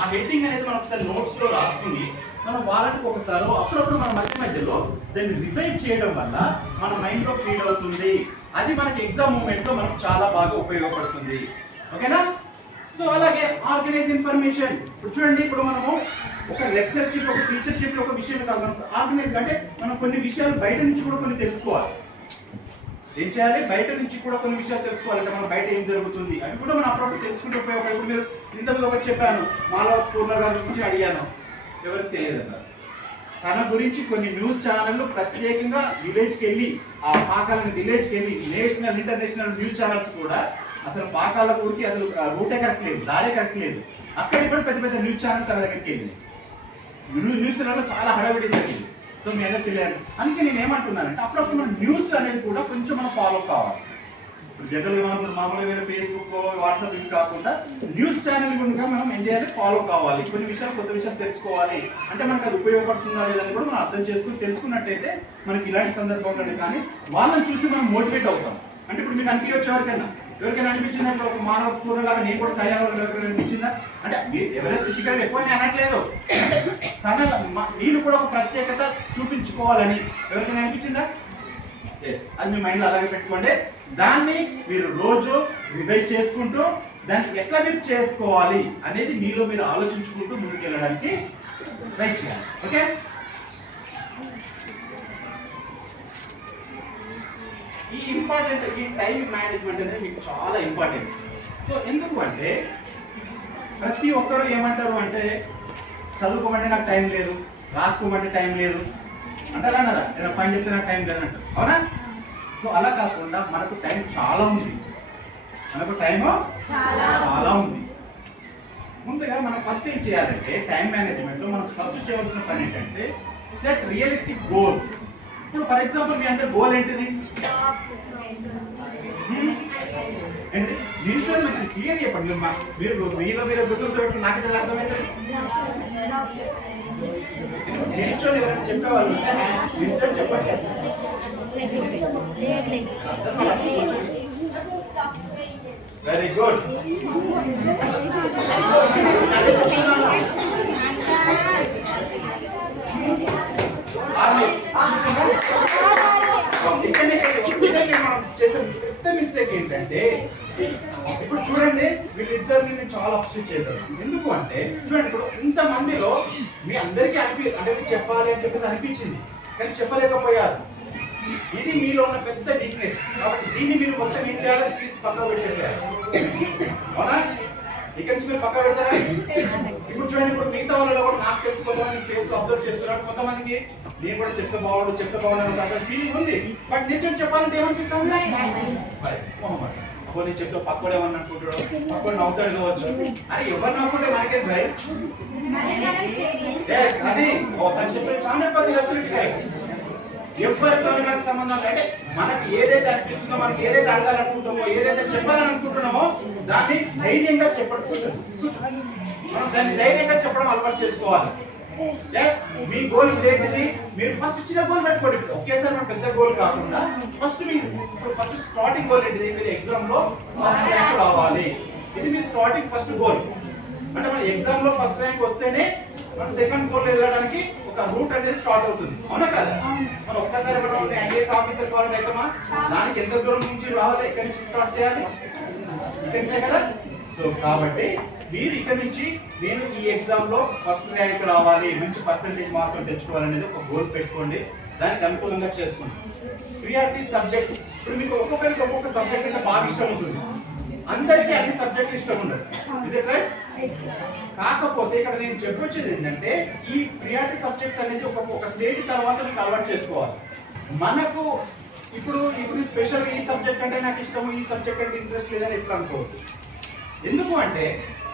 ఆ హెడ్డింగ్ అనేది మనం ఒకసారి నోట్స్ లో రాసుకుని మనం వారానికి ఒకసారి అప్పుడప్పుడు మన మధ్యలో దాన్ని రివైజ్ చేయడం వల్ల మన మైండ్ లో ఫీడ్ అవుతుంది. అది మనకి ఎగ్జామ్ మూమెంట్ లో మనకు చాలా బాగా ఉపయోగపడుతుంది. ఓకేనా? సో అలాగే ఆర్గనైజ్ ఇన్ఫర్మేషన్. ఇప్పుడు చూడండి, ఇప్పుడు మనము ఒక లెక్చర్ చెప్పి ఒక టీచర్ చెప్పి ఒక విషయం కాదు, ఆర్గనైజ్ అంటే మనం కొన్ని విషయాలు బయట నుంచి కూడా కొన్ని తెలుసుకోవాలి. ఏం చేయాలి, బయట నుంచి కూడా కొన్ని విషయాలు తెలుసుకోవాలంటే మనం బయట ఏం జరుగుతుంది అవి కూడా మనం అప్పుడప్పుడు తెలుసుకుంటూ ఉపయోగపడి. ఇప్పుడు మీరు ఇంతకు ఒకటి చెప్పాను, మాలవ పూర్ణ గారి గురించి అడిగాను, ఎవరికి తెలియదన్నారు. తన గురించి కొన్ని న్యూస్ ఛానళ్ళు ప్రత్యేకంగా విలేజ్కి వెళ్ళి ఆ పాకాలని విలేజ్కి వెళ్ళి నేషనల్ ఇంటర్నేషనల్ న్యూస్ ఛానల్స్ కూడా అసలు పాకాల ఊరికి అసలు రూటే కరెక్ట్ లేదు, దారే కరెక్ట్ లేదు, అక్కడికి కూడా పెద్ద పెద్ద న్యూస్ ఛానల్ తన దగ్గరికి వెళ్ళింది. న్యూస్లలో చాలా హడావిడి జరిగింది. సో మీ అందరూ తెలియాలి. అందుకే నేను ఏమంటున్నానంటే అప్పుడప్పుడు మన న్యూస్ అనేది కూడా కొంచెం మనం ఫాలో కావాలి. ఇప్పుడు జనరల్గా మనం మామూలుగా వేరే ఫేస్బుక్ వాట్సాప్ ఇవి కాకుండా న్యూస్ ఛానల్ కనుక మనం ఏం చేయాలి, ఫాలో కావాలి. కొన్ని విషయాలు కొత్త విషయాలు తెలుసుకోవాలి. అంటే మనకు అది ఉపయోగపడుతుందా లేదని కూడా మనం అర్థం చేసుకుని తెలుసుకున్నట్టయితే మనకి ఇలాంటి సందర్భంలో కానీ వాళ్ళని చూసి మనం మోటివేట్ అవుతాం. అంటే ఇప్పుడు మీకు అనిపించవచ్చు, ఎవరికైనా అనిపించిందా, ఇప్పుడు ఒక మానవ పూర్వలాగా నేను కూడా తయారవ్వాలి ఎవరికైనా అనిపించిందా? అంటే ఎవరెస్ట్ శిఖరం ఎక్కువ నేను అనట్లేదు, తన నేను కూడా ఒక ప్రత్యేకత చూపించుకోవాలని ఎవరికైనా అనిపించిందా? అది మీ మైండ్లో అలాగే పెట్టుకోండి. దాన్ని మీరు రోజు రివైజ్ చేసుకుంటూ దాన్ని ఎట్లా మీరు చేసుకోవాలి అనేది మీలో మీరు ఆలోచించుకుంటూ ముందుకు వెళ్ళడానికి ట్రై చేయాలి. ఓకే, ఈ ఇంపార్టెంట్ ఈ టైం మేనేజ్మెంట్ అనేది మీకు చాలా ఇంపార్టెంట్. సో ఎందుకు అంటే ప్రతి ఒక్కరు ఏమంటారు అంటే చదువుకోమంటే నాకు టైం లేదు, రాసుకోమంటే టైం లేదు అంటారా అన్నారా? ఏదైనా పని చెప్తే నాకు టైం లేదంటారు, అవునా? సో అలా కాకుండా మనకు టైం చాలా ఉంది, మనకు టైం చాలా ఉంది. ముందుగా మనం ఫస్ట్ ఏం చేయాలంటే టైం మేనేజ్మెంట్ లో మనం ఫస్ట్ చేయవలసిన పని ఏంటంటే సెట్ రియలిస్టిక్ గోల్స్. ఇప్పుడు ఫర్ ఎగ్జాంపుల్ మీ అందరి గోల్ ఏంటిది? ఏంటి? నిల్చొని మంచి క్లియర్ చెప్పండి. మీరు మీలో మీరు గుర్తు పెట్టి నాకు ఇది అర్థమైతే నిల్చొని ఎవరైనా చెప్పేవాళ్ళు నిల్చొని చెప్పండి. Very good. మనం చేసే పెద్ద మిస్టేక్ ఏంటంటే ఇప్పుడు చూడండి, వీళ్ళిద్దరిని నేను చాలా అప్సెట్ చేశాను. ఎందుకు అంటే చూడండి, ఇప్పుడు ఇంత మందిలో మీ అందరికీ అంటే చెప్పాలి అని చెప్పేసి అనిపించింది, కానీ చెప్పలేకపోయారు. ఇది మీలో ఉన్న పెద్ద వీక్నెస్. కాబట్టి దీన్ని మీరు మొత్తం ఏం చేయాలి, తీసి పక్కన పెట్టేసేయాలి, అవునా? ఇక్కడ నుంచి మీరు పక్క పెడతారా? ఇప్పుడు చూడండి, ఇప్పుడు మిగతా వాళ్ళలో కూడా నాకు తెలిసి కొంతమంది ఫేస్ లో అబ్జర్వ్ చేస్తున్నారు. కొంతమందికి నేను కూడా చెప్తే బాగుండు ఫీలింగ్ ఉంది, బట్ నిజం చెప్పాలంటే ఏమనిపిస్తుంది? అప్పుడు నేను చెప్తా పక్కడు ఏమన్నా అనుకుంటాడు, పక్కడు నవ్వుతాడు కావచ్చు. అరే ఎవరు నవ్వుకుంటే మనకేం భయం? అది తను చెప్పే 100% కరెక్ట్. ఎవరితో మనకు సంబంధం అంటే మనకి ఏదైతే అనిపిస్తుందో, మనకి ఏదైతే అడగాలనుకుంటామో, ఏదైతే చెప్పాలని అనుకుంటున్నామో దాన్ని ధైర్యంగా చెప్పడం, మనం దాన్ని ధైర్యంగా చెప్పడం అలవాటు చేసుకోవాలి. మీ గోల్ ఏంటిది? మీరు ఫస్ట్ చిన్న గోల్ పెట్టుకోండి. ఒకేసారి మన పెద్ద గోల్ కాకుండా ఫస్ట్ స్టార్టింగ్ గోల్ ఏంటిది? మీరు ఎగ్జామ్ లో ఫస్ట్ ర్యాంక్ రావాలి. ఇది మీ స్టార్టింగ్ ఫస్ట్ గోల్. అంటే మన ఎగ్జామ్ లో ఫస్ట్ ర్యాంక్ వస్తేనే మన సెకండ్ గోల్ వెళ్ళడానికి ఒక రూట్ అనేది స్టార్ట్ అవుతుంది. అవునా కదా? మనం ఒక్కసారి మనం ఐఏఎస్ ఆఫీసర్ కావాలంటే అవుతామా? దానికి ఎంత దూరం నుంచి రావాలి? ఇక్కడ నుంచి స్టార్ట్ చేయాలి, ఇక్కడ నుంచే కదా. సో కాబట్టి మీరు ఇక్కడ నుంచి నేను ఈ ఎగ్జామ్ లో ఫస్ట్ ర్యాంక్ రావాలి, మంచి పర్సెంటేజ్ మార్కులు తెచ్చుకోవాలనేది ఒక గోల్ పెట్టుకోండి. దానికి అనుకూలంగా చేసుకోండి. Priority subjects. ఇప్పుడు మీకు ఒక్కొక్కరికి ఒక్కొక్క సబ్జెక్ట్ అంటే బాగా ఇష్టం ఉంటుంది. అందరికీ అన్ని సబ్జెక్టులు ఇష్టం ఉండదు. Is it right? కాకపోతే ఇక్కడ నేను చెప్పొచ్చేది ఏంటంటే ఈ ప్రియారిటీ సబ్జెక్ట్స్ అనేది ఒక స్టేజ్ తర్వాత మీకు అలవాటు చేసుకోవాలి. మనకు ఇప్పుడు స్పెషల్ ఈ సబ్జెక్ట్ అంటే నాకు ఇష్టము, ఈ సబ్జెక్ట్ అంటే ఇంట్రెస్ట్ లేదని ఎట్లా అనుకోవద్దు. ఎందుకు అంటే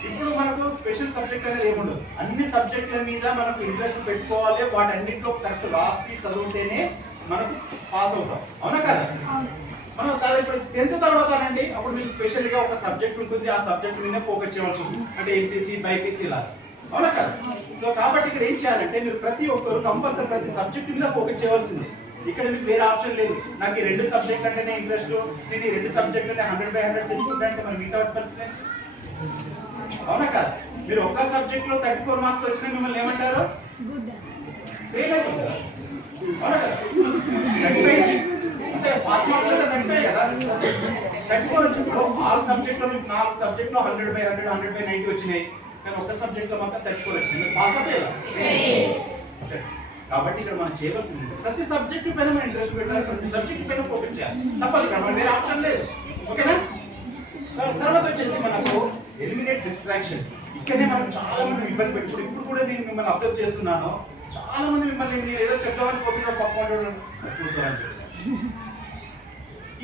ఇప్పుడు మనకు స్పెషల్ సబ్జెక్ట్ అనేది ఏముండదు. అన్ని సబ్జెక్టుల మీద మనకు ఇంట్రెస్ట్ పెట్టుకోవాలి. వాటన్నింటిలో కరెక్ట్ రాసి చదివితేనే మనకు పాస్ అవుతాం. అవునా కదా? మనం ఇప్పుడు 10th తర్వాత అండి అప్పుడు మీకు స్పెషల్ గా ఒక సబ్జెక్ట్ ఉంటుంది. ఆ సబ్జెక్ట్ మీద ఫోకస్ చేయాల్సి ఉంటుంది. అంటే ఎంపీసీ, బైపీసీ లాగా. అవునా కదా? సో కాబట్టి ఇక్కడ ఏం చేయాలంటే మీరు ప్రతి ఒక్కరు కంపల్సరీ ప్రతి సబ్జెక్ట్ మీద ఫోకస్ చేయవలసింది. ఇక్కడ మీకు వేరే ఆప్షన్ లేదు. నాకు ఈ 2 సబ్జెక్ట్ అంటేనే ఇంట్రెస్ట్, నేను ఈ 2 సబ్జెక్ట్ అంటే 100/100 తెచ్చుకుంటా అంటే మరి మిగతా పరిస్థితి. అవునా కదా? మీరు ఒక్క సబ్జెక్ట్ లో 34 మార్క్స్ వచ్చినా మిమ్మల్ని ఏమంటారు? ఫెయిల్ అవుతుంది. అవునా కదా? 35 అంటే పాస్ మార్క్స్ అంటే 35 కదా. 34 వచ్చినప్పుడు ఆల్ సబ్జెక్ట్ లో మీకు 4 సబ్జెక్ట్ లో 100/100 100/90 వచ్చినాయి. కానీ ఒక్క సబ్జెక్ట్ లో మాత్రం 34 వచ్చింది. పాస్ అవుతాయా? కాబట్టి ఇక్కడ మనం చేయవలసింది ప్రతి సబ్జెక్టు పైన మనం ఇంట్రెస్ట్ పెట్టాలి. ప్రతి సబ్జెక్ట్ పైన ఫోకస్ చేయాలి. తప్పదు ఇక్కడ వేరే ఆప్షన్ లేదు. ఓకేనా? తర్వాత వచ్చేసి మనకు ఎలిమినేట్ డిస్ట్రాక్షన్స్. ఇక్కడనే మనం చాలా మంది ఇబ్బంది పెట్టుకుంటాం. ఇప్పుడు కూడా నేను మిమ్మల్ని అబ్జర్వ్ చేస్తున్నాను. చాలా మంది మిమ్మల్ని నేను ఏదో చెప్తామని పోతున్నా పక్కన కూర్చోరని చెప్పాను.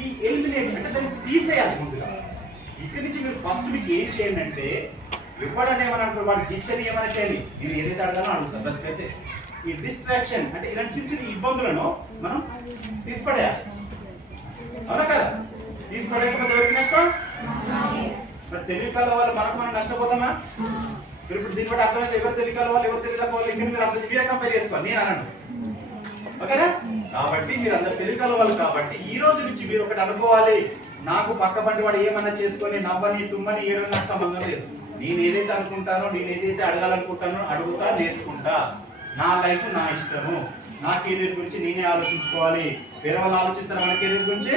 ఈ ఎలిమినేట్ అంటే దాన్ని తీసేయాలి ముందుగా. ఇక్కడి నుంచి మీరు ఫస్ట్ మీకు ఏం చేయండి అంటే ఎవడని ఏమని అంటారు, వాడు టీచర్ ఏమైనా చేయాలి. నేను ఏదైతే అడగానో అడుగుతాను. బస్ అయితే ఈ డిస్ట్రాక్షన్ అంటే ఇలాంటి చిన్న చిన్న ఇబ్బందులను మనం తీసిపడేయాలి. అవునా కదా? తీసిపడేయకపోతే ఎవరికి నష్టం? మరి తెలివికల వాళ్ళు మనం నష్టపోతామా? మీరు ఇప్పుడు దీన్ని బట్టి అర్థమైతే ఎవరు తెలివికల వాళ్ళు ఎవరు తెలియక వాళ్ళు ఇంకా మీరు అర్థం మీరే కంపేర్ చేసుకోవాలి. నేను అన్నాను. ఓకేనా? కాబట్టి మీరు అందరు తెలివికల వాళ్ళు. కాబట్టి ఈ రోజు నుంచి మీరు ఒకటి అనుకోవాలి, నాకు పక్క పంటి వాడు ఏమన్నా చేసుకొని నవ్వని తుమ్మని ఏడని నాకు సంబంధం లేదు. నేను ఏదైతే అనుకుంటానో, నేను ఏదైతే అడగాలనుకుంటానో అడుగుతా, నేర్చుకుంటా. నా లైఫ్ నా ఇష్టము. నా కెరీర్ గురించి నేనే ఆలోచించుకోవాలి. వేరే వాళ్ళు ఆలోచిస్తారు మన కెరీర్ గురించి.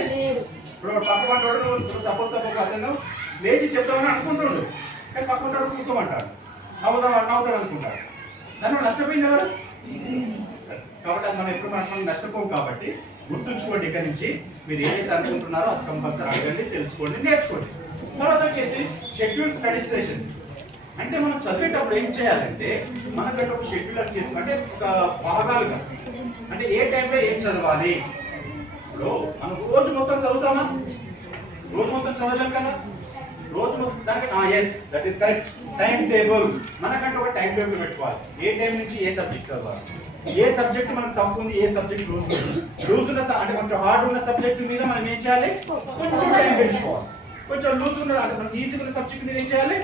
ఇప్పుడు పక్క పంటోడు సపోజ్ అతను లేచి చెప్తామని అనుకుంటుండు, కానీ పక్కన కూర్చోమంటాడు, నవ్వుతాడు అనుకుంటాడు. దాన్ని నష్టపోయింది ఎవరు? కాబట్టి అది మనం ఎప్పుడు మనం నష్టపోం. కాబట్టి గుర్తుంచుకోండి, ఇక్కడ నుంచి మీరు ఏదైతే అనుకుంటున్నారో అది కంపల్సరీ అడగండి, తెలుసుకోండి, నేర్చుకోండి. తర్వాత వచ్చేసి షెడ్యూల్ స్టడీ సెషన్. అంటే మనం చదివేటప్పుడు ఏం చేయాలంటే మనకంటే ఒక షెడ్యూల్ చేసుకుంటే అంటే ఒక భాగాలుగా, అంటే ఏ టైంలో ఏం చదవాలి. ఇప్పుడు మనం రోజు మొత్తం చదువుతామా? రోజు మొత్తం చదవలేం కదా. రోజు మొత్తం దానికి yes that is correct. Time table, మనకంటే ఒక టైం టేబుల్ పెట్టుకోవాలి. ఏ టైం నుంచి ఏ సబ్జెక్ట్ చదవాలి, ఏ సబ్జెక్ట్ మనకు టఫ్ ఉంది, ఏ సబ్జెక్ట్ లూజ్ ఉన్న అంటే కొంచెం హార్డ్ ఉన్న సబ్జెక్ట్ మీద మనం ఏం చేయాలి, కొంచెం టైం పెంచుకోవాలి. కొంచెం లూజ్ ఉన్న అంటే మనం ఈజీ ఉన్న సబ్జెక్ట్ మీద ఏం చేయాలి,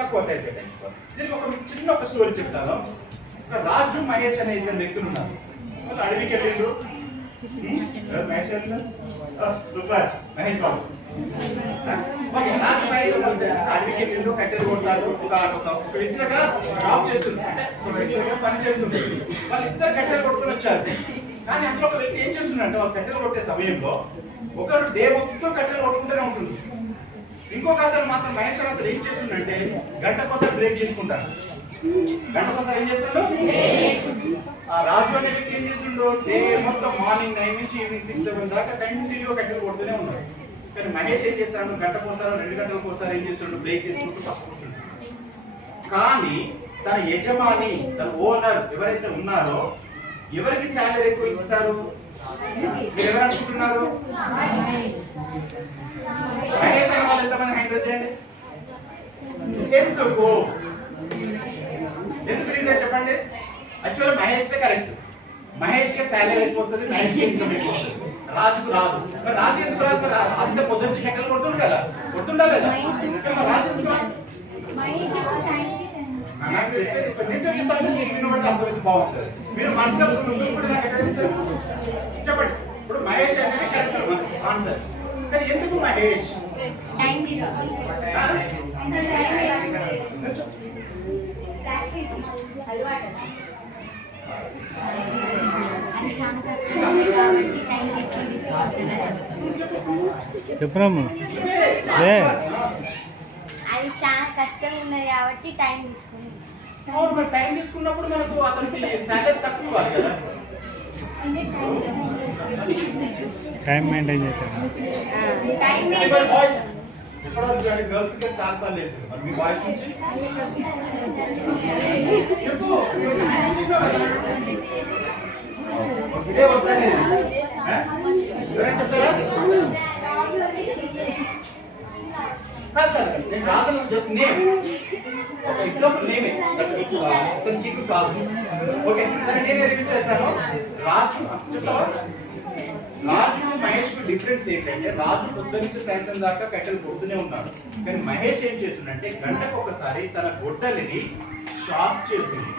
తక్కువ టైం పెంచుకోవాలి. దీనికి ఒక చిన్న స్టోరీ చెప్తాను. రాజు మహేష్ అనే ఇద్దరు వ్యక్తులు ఉన్నారు. అడవికి వెళ్ళిండ్రు. మహేష్ సూపర్ మహేష్ బాబు. అడవికి వెళ్ళిండ్రు, కట్టెలు కొడతారు. ఒక వ్యక్తి దగ్గర జాబ్ చేస్తుంది, అంటే ఒక వ్యక్తి దగ్గర పని చేస్తుంది. వాళ్ళు ఇద్దరు కట్టెలు కొట్టుకుని వచ్చారు. కానీ అందులో ఒక వ్యక్తి ఏం చేస్తుందంటే వాళ్ళు కట్టెలు కొట్టే సమయంలో ఒకరు డే మొత్తం కట్టెలు కొట్టుకుంటూనే ఉంటుంది. ఇంకొక అతను మాత్రం మహేష్ అతను ఏం చేస్తుందంటే గంటకోసారి బ్రేక్ తీసుకుంటాడు. గంటకోసారి ఏం చేస్తాడు? ఆ రాజు అనే వ్యక్తి ఏం చేస్తుండో డే మొత్తం మార్నింగ్ 9 నుంచి ఈవినింగ్ 6, 7 దాకా కంటిన్యూగా కట్టెలు కొడుతూనే ఉన్నాడు. కానీ మహేష్ ఏం చేస్తాడు, గంటకోసారి 2 గంటలకోసారి ఏం చేస్తుండో బ్రేక్ తీసుకుంటూ తప్పుకుంటున్నాడు. కానీ తన యజమాని, తన ఓనర్ ఎవరైతే ఉన్నారో ఎవరికి శాలరీ ఎక్కువ ఇస్తారు? మీరు ఎవరు అనుకుంటున్నారు? మహేష్ అన్న వాళ్ళు ఎంతమంది హ్యాండ్ రైజ్ చేయండి. ఎందుకు రీజన్ చెప్పండి. Actually Mahesh correct. మహేష్ కి శాలరీ ఎక్కువ వస్తుంది, మహేష్ కి ఇన్కమ్ ఎక్కువ వస్తుంది. రాజుకు రాదు. మరి రాజు ఎందుకు రాదు? మరి రాజు పొద్దున్న చికెన్ కొడుతుండు కదా, కొడుతుండా లేదా? మరి రాజు ఎందుకు రాదు? నాకు చెప్పేది ఇప్పటి నుంచి చెప్తాను, మీకు వినబడితే అర్థమైతే బాగుంటుంది. మీరు మనసులో ఇప్పుడు నాకు ఎక్కడ తెలుసు? చెప్పండి. ఇప్పుడు మహేష్ అనేది కరెక్ట్ ఆన్సర్. కానీ ఎందుకు మహేష్? చెప్పమ్మా. అది చాలా కష్టం ఉన్నది కాబట్టి టైం తీసుకుంది. మరి టైం తీసుకున్నప్పుడు మనకు అతనికి శాలరీ తక్కువ కాదు కదా. టైం మెయింటైన్ చేస్తాను. బాయ్స్ ఎక్కడ గర్ల్స్ కి చాలా సార్లు వేసారు. మరి మీ బాయ్స్ నుంచి చెప్పు. ఇదే వద్దని ఎవరైనా చెప్తారా? నేను రాదు, జస్ట్ నేమ్, ఒక ఎగ్జాంపుల్ నేమే, అతనికి కాదు. ఓకే సరే, నేనే రివ్యూ చేస్తాను. రాజు చెప్తావా? రాజు మహేష్ కు డిఫరెన్స్ ఏంటంటే, రాజు పొద్దు నుంచి సాయంత్రం దాకా కట్టెలు కొడుతూనే ఉన్నాడు. కానీ మహేష్ ఏం చేస్తుందంటే గంటకు ఒకసారి తన గొడ్డలిని షార్ప్ చేస్తుంది.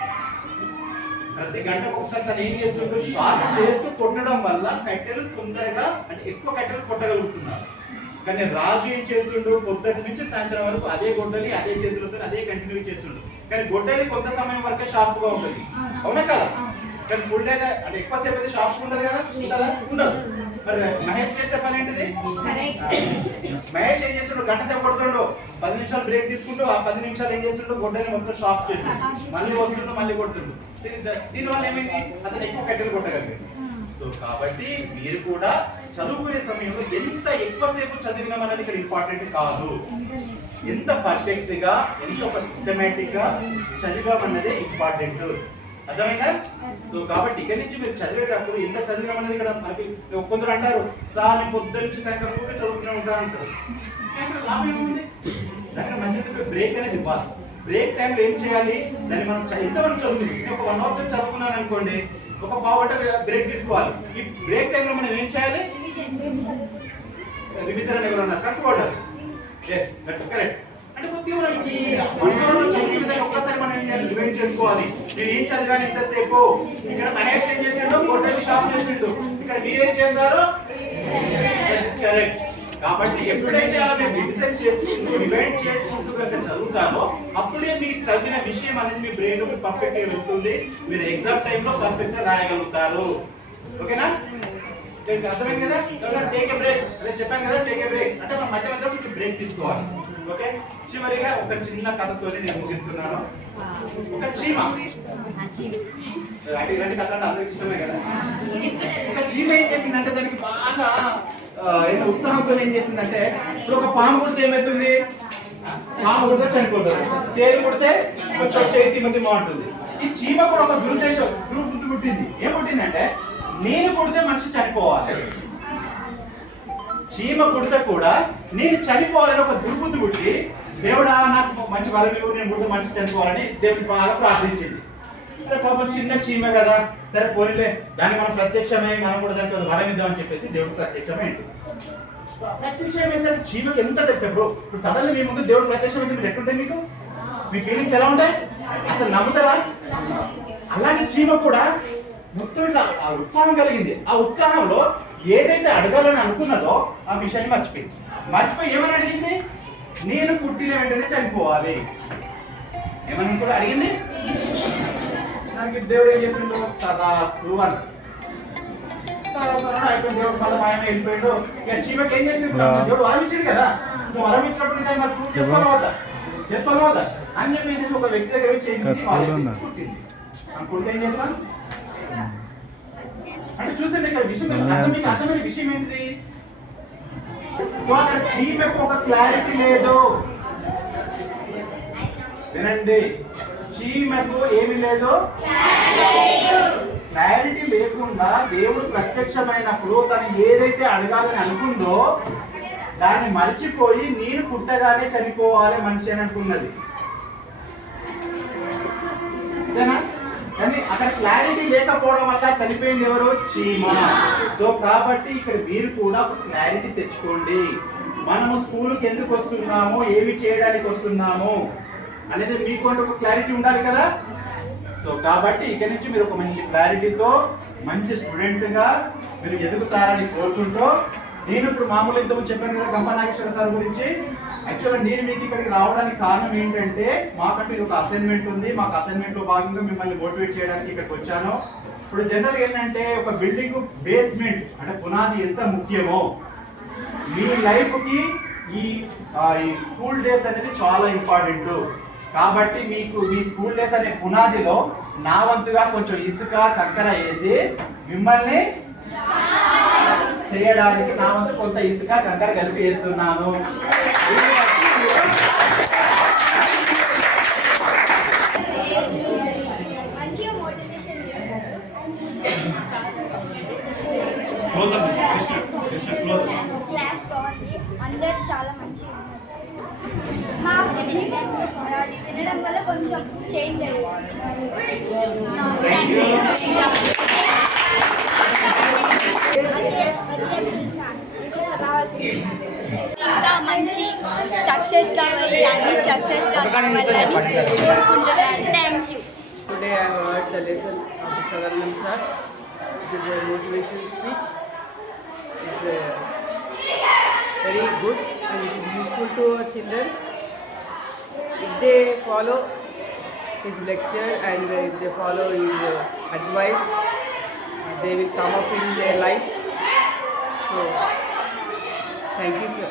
ప్రతి గంటకు ఒకసారి తను ఏం చేస్తుంటూ షార్ప్ చేస్తూ కొట్టడం వల్ల కట్టెలు తొందరగా, అంటే ఎక్కువ కట్టెలు కొట్టగలుగుతున్నారు. కానీ రాజు ఏం చేస్తుండు? పొద్దుటి నుంచి సాయంత్రం వరకు అదే గొడ్డలి అదే చేతులతో అదే కంటిన్యూ చేస్తుండు. కానీ గొడ్డలి కొంత సమయం వరకే షార్ప్ గా ఉంటుంది, అవునా కదా? కానీ ఫుల్ డే అంటే ఎక్కువసేపు అయితే షార్ప్ ఉండదు కదా, ఉంటుందా? ఉండదు. మరి మహేష్ చేసే పని ఏంటిది? మహేష్ ఏం చేస్తుండు? గంట సేపు కొడుతుండు, 10 నిమిషాలు బ్రేక్ తీసుకుంటూ ఆ 10 నిమిషాలు ఏం చేస్తుండు? గొడ్డలి మొత్తం షార్ప్ చేస్తుండు, మళ్ళీ వస్తుండు, మళ్ళీ కొడుతుండు. దీనివల్ల ఏమైంది? అతను ఎక్కువ కట్టెలు కొట్టగలిగాడు. సో కాబట్టి మీరు కూడా చదువుకునే సమయంలో ఎంత ఎక్కువసేపు చదివినాం అనేది ఇక్కడ ఇంపార్టెంట్ కాదు, ఎంత పర్ఫెక్ట్ గా, ఎంత ఒక సిస్టమేటిక్ గా చదివాం అన్నదే ఇంపార్టెంట్. అర్థమైందా? సో కాబట్టి ఇక్కడి నుంచి మీరు చదివేటప్పుడు ఎంత చదివినాం అనేది ఇక్కడ మనకి. కొందరు అంటారు, సార్ నేను పొద్దు నుంచి సాయంత్రం కూడా చదువుతూనే ఉంటాను అంటారు. లాభం ఏముంది? దానికి మధ్య బ్రేక్ అనేది ఇవ్వాలి. బ్రేక్ టైంలో ఏం చేయాలి? దాన్ని మనం ఎంతవరకు చదువుతుంది, ఒక 1 అవర్ సేపు చదువుకున్నాను అనుకోండి, ఒక పావు గంట బ్రేక్ తీసుకోవాలి. ఈ బ్రేక్ టైంలో మనం ఏం చేయాలి? రివిజన్ అని ఎవరన్నా కట్టుకోవడం. కరెక్ట్. అంటే కొద్దిగా మనం ఈ చదివిన ఒక్కసారి మనం రివైండ్ చేసుకోవాలి. నేను ఏం చదివాను ఇంతసేపు? ఇక్కడ మహేష్ ఏం చేసిండు? గొడ్డలి షాప్ చేసిండు. ఇక్కడ మీరేం చేస్తారు? కరెక్ట్. కాబట్టి ఎప్పుడైతే అలా మీరు రివిజన్ చేసుకుంటూ రివైండ్ చేసుకుంటూ కనుక చదువుతారో అప్పుడే మీరు చదివిన విషయం అనేది మీ బ్రెయిన్ లోకి పర్ఫెక్ట్ గా వెళ్తుంది. మీరు ఎగ్జామ్ టైంలో పర్ఫెక్ట్ గా రాయగలుగుతారు. ఓకేనా? అర్థమైంది కదా? Take a break. అదే చెప్పాను కదా, టేక్ ఏ బ్రేక్ అంటే మనం మధ్య మధ్యలో బ్రేక్ తీసుకోవాలి. ఓకే, చివరిగా ఒక చిన్న కథతో నేను ముగిస్తున్నాను. ఒక చీమ, ఇలాంటి కథ అంటే అందరికి ఇష్టమే కదా. ఒక చీమ ఏం చేసిందంటే దానికి బాగా ఉత్సాహంతో ఏం చేసిందంటే, ఇప్పుడు ఒక పాము కుడితే ఏమవుతుంది? పాము కుడితే చనిపోతుంది, తేలు కుడితే కొంచెం చేతి మధ్య బాగుంటుంది. ఈ చీమ కూడా ఒక దుర్బుద్ధి పుట్టింది. ఏం పుట్టిందంటే, నేను కుడితే మనిషి చనిపోవాలి. చీమ కుడితే కూడా నేను చనిపోవాలని ఒక దుర్బుద్ధి పుట్టి, దేవుడా నాకు మంచి వరం ఇవ్వు, నేను కుడితే మనిషి చనిపోవాలని దేవుడు బాగా ప్రార్థించింది. సరే పాపం చిన్న చీమ కదా, సరే పోనీలే దాన్ని మనం ప్రత్యక్షమై మనం కూడా దానికి వరం ఇద్దామని చెప్పేసి దేవుడు ప్రత్యక్షమైంది. ప్రత్యక్షమయ్యేసరికి చీమకి ఎంత తెలుసు? ఇప్పుడు సడన్లీ మీ ముందు దేవుడు ప్రత్యక్షమైతే మీరు ఎట్లుంటాయి? మీకు మీ ఫీలింగ్స్ ఎలా ఉంటాయి? అసలు నమ్ముతారా? అలాగే చీమ కూడా మొత్తం ఇట్లా ఆ ఉత్సాహం కలిగింది. ఆ ఉత్సాహంలో ఏదైతే అడగాలని అనుకున్నదో ఆ విషయాన్ని మర్చిపోయి ఏమని అడిగింది? నేను పుట్టిన వెంటనే చనిపోవాలి. ఏమని కూడా అడిగింది. దానికి దేవుడు ఏం చేసిండు? తదాస్తు అని అయిపోయింది. దేవుడు మళ్ళీ మాయమే వెళ్ళిపోయాడు. ఇక చీమకి ఏం చేసింది? దేవుడు వరం ఇచ్చింది కదా, సో వరం ఇచ్చినప్పుడు దాన్ని మరి ప్రూవ్ చేసుకోవాలా అని చెప్పి ఒక వ్యక్తి దగ్గర పుట్టింది. పుట్టితే ఏం చేస్తాం అంటే చూసండి, ఇక్కడ విషయం మీకు అర్థమైన విషయం ఏంటిది? సో అక్కడ చీమకు ఒక క్లారిటీ లేదు. వినండి, చీమకు ఏమి లేదు? క్లారిటీ లేకుండా దేవుడు ప్రత్యక్షమైనప్పుడు తను ఏదైతే అడగాలని అనుకుందో దాన్ని మర్చిపోయి నేను పుట్టగానే చనిపోవాలి మనిషి అని అనుకున్నది. అంతేనా? కానీ అక్కడ క్లారిటీ లేకపోవడం వల్ల చనిపోయింది ఎవరు? చీమ. సో కాబట్టి ఇక్కడ మీరు కూడా ఒక క్లారిటీ తెచ్చుకోండి. మనము స్కూల్కి ఎందుకు వస్తున్నాము, ఏమి చేయడానికి వస్తున్నాము అనేది మీకు ఒక క్లారిటీ ఉండాలి కదా. సో కాబట్టి ఇక్కడ నుంచి మీరు ఒక మంచి క్లారిటీతో మంచి స్టూడెంట్గా మీరు ఎదుగుతారని కోరుకుంటూ, నేను ఇప్పుడు మామూలు ఇంతకు చెప్పాను కదా గంప నాగేశ్వర సార్ గురించి. యాక్చువల్గా నేను మీకు ఇక్కడికి రావడానికి కారణం ఏంటంటే, మాకంటూ ఇది ఒక అసైన్మెంట్ ఉంది. మాకు అసైన్మెంట్లో భాగంగా మిమ్మల్ని మోటివేట్ చేయడానికి ఇక్కడికి వచ్చాను. ఇప్పుడు జనరల్గా ఏంటంటే, ఒక బిల్డింగ్ బేస్మెంట్ అంటే పునాది ఎంత ముఖ్యమో, మీ లైఫ్కి ఈ స్కూల్ డేస్ అనేది చాలా ఇంపార్టెంట్. కాబట్టి మీకు మీ స్కూల్ డేస్ అనే పునాదిలో నా వంతుగా కొంచెం ఇసుక చక్కెర వేసి మిమ్మల్ని చేయడానికి నా వంతు కొంత ఇసుక కంకర కలిపి వేస్తున్నాను. మంచిగా మోటివేషన్ క్లాస్ బాగుంది, అందరు చాలా మంచిగా ఉన్నారు. మా నెక్స్ట్ టైం అది తినడం వల్ల కొంచెం చేంజ్ అయ్యింది. ఇంకా మంచి సక్సెస్ కావాలి, అన్ని సక్సెస్ కావాలని కోరుకుంటున్నాను. Thank you. Today I have heard the lesson of Sadanand sir. It is a motivation speech. It's very good and it is useful to our children. If they follow his lecture and if they follow his advice, they will come up in their lives. So, thank you sir.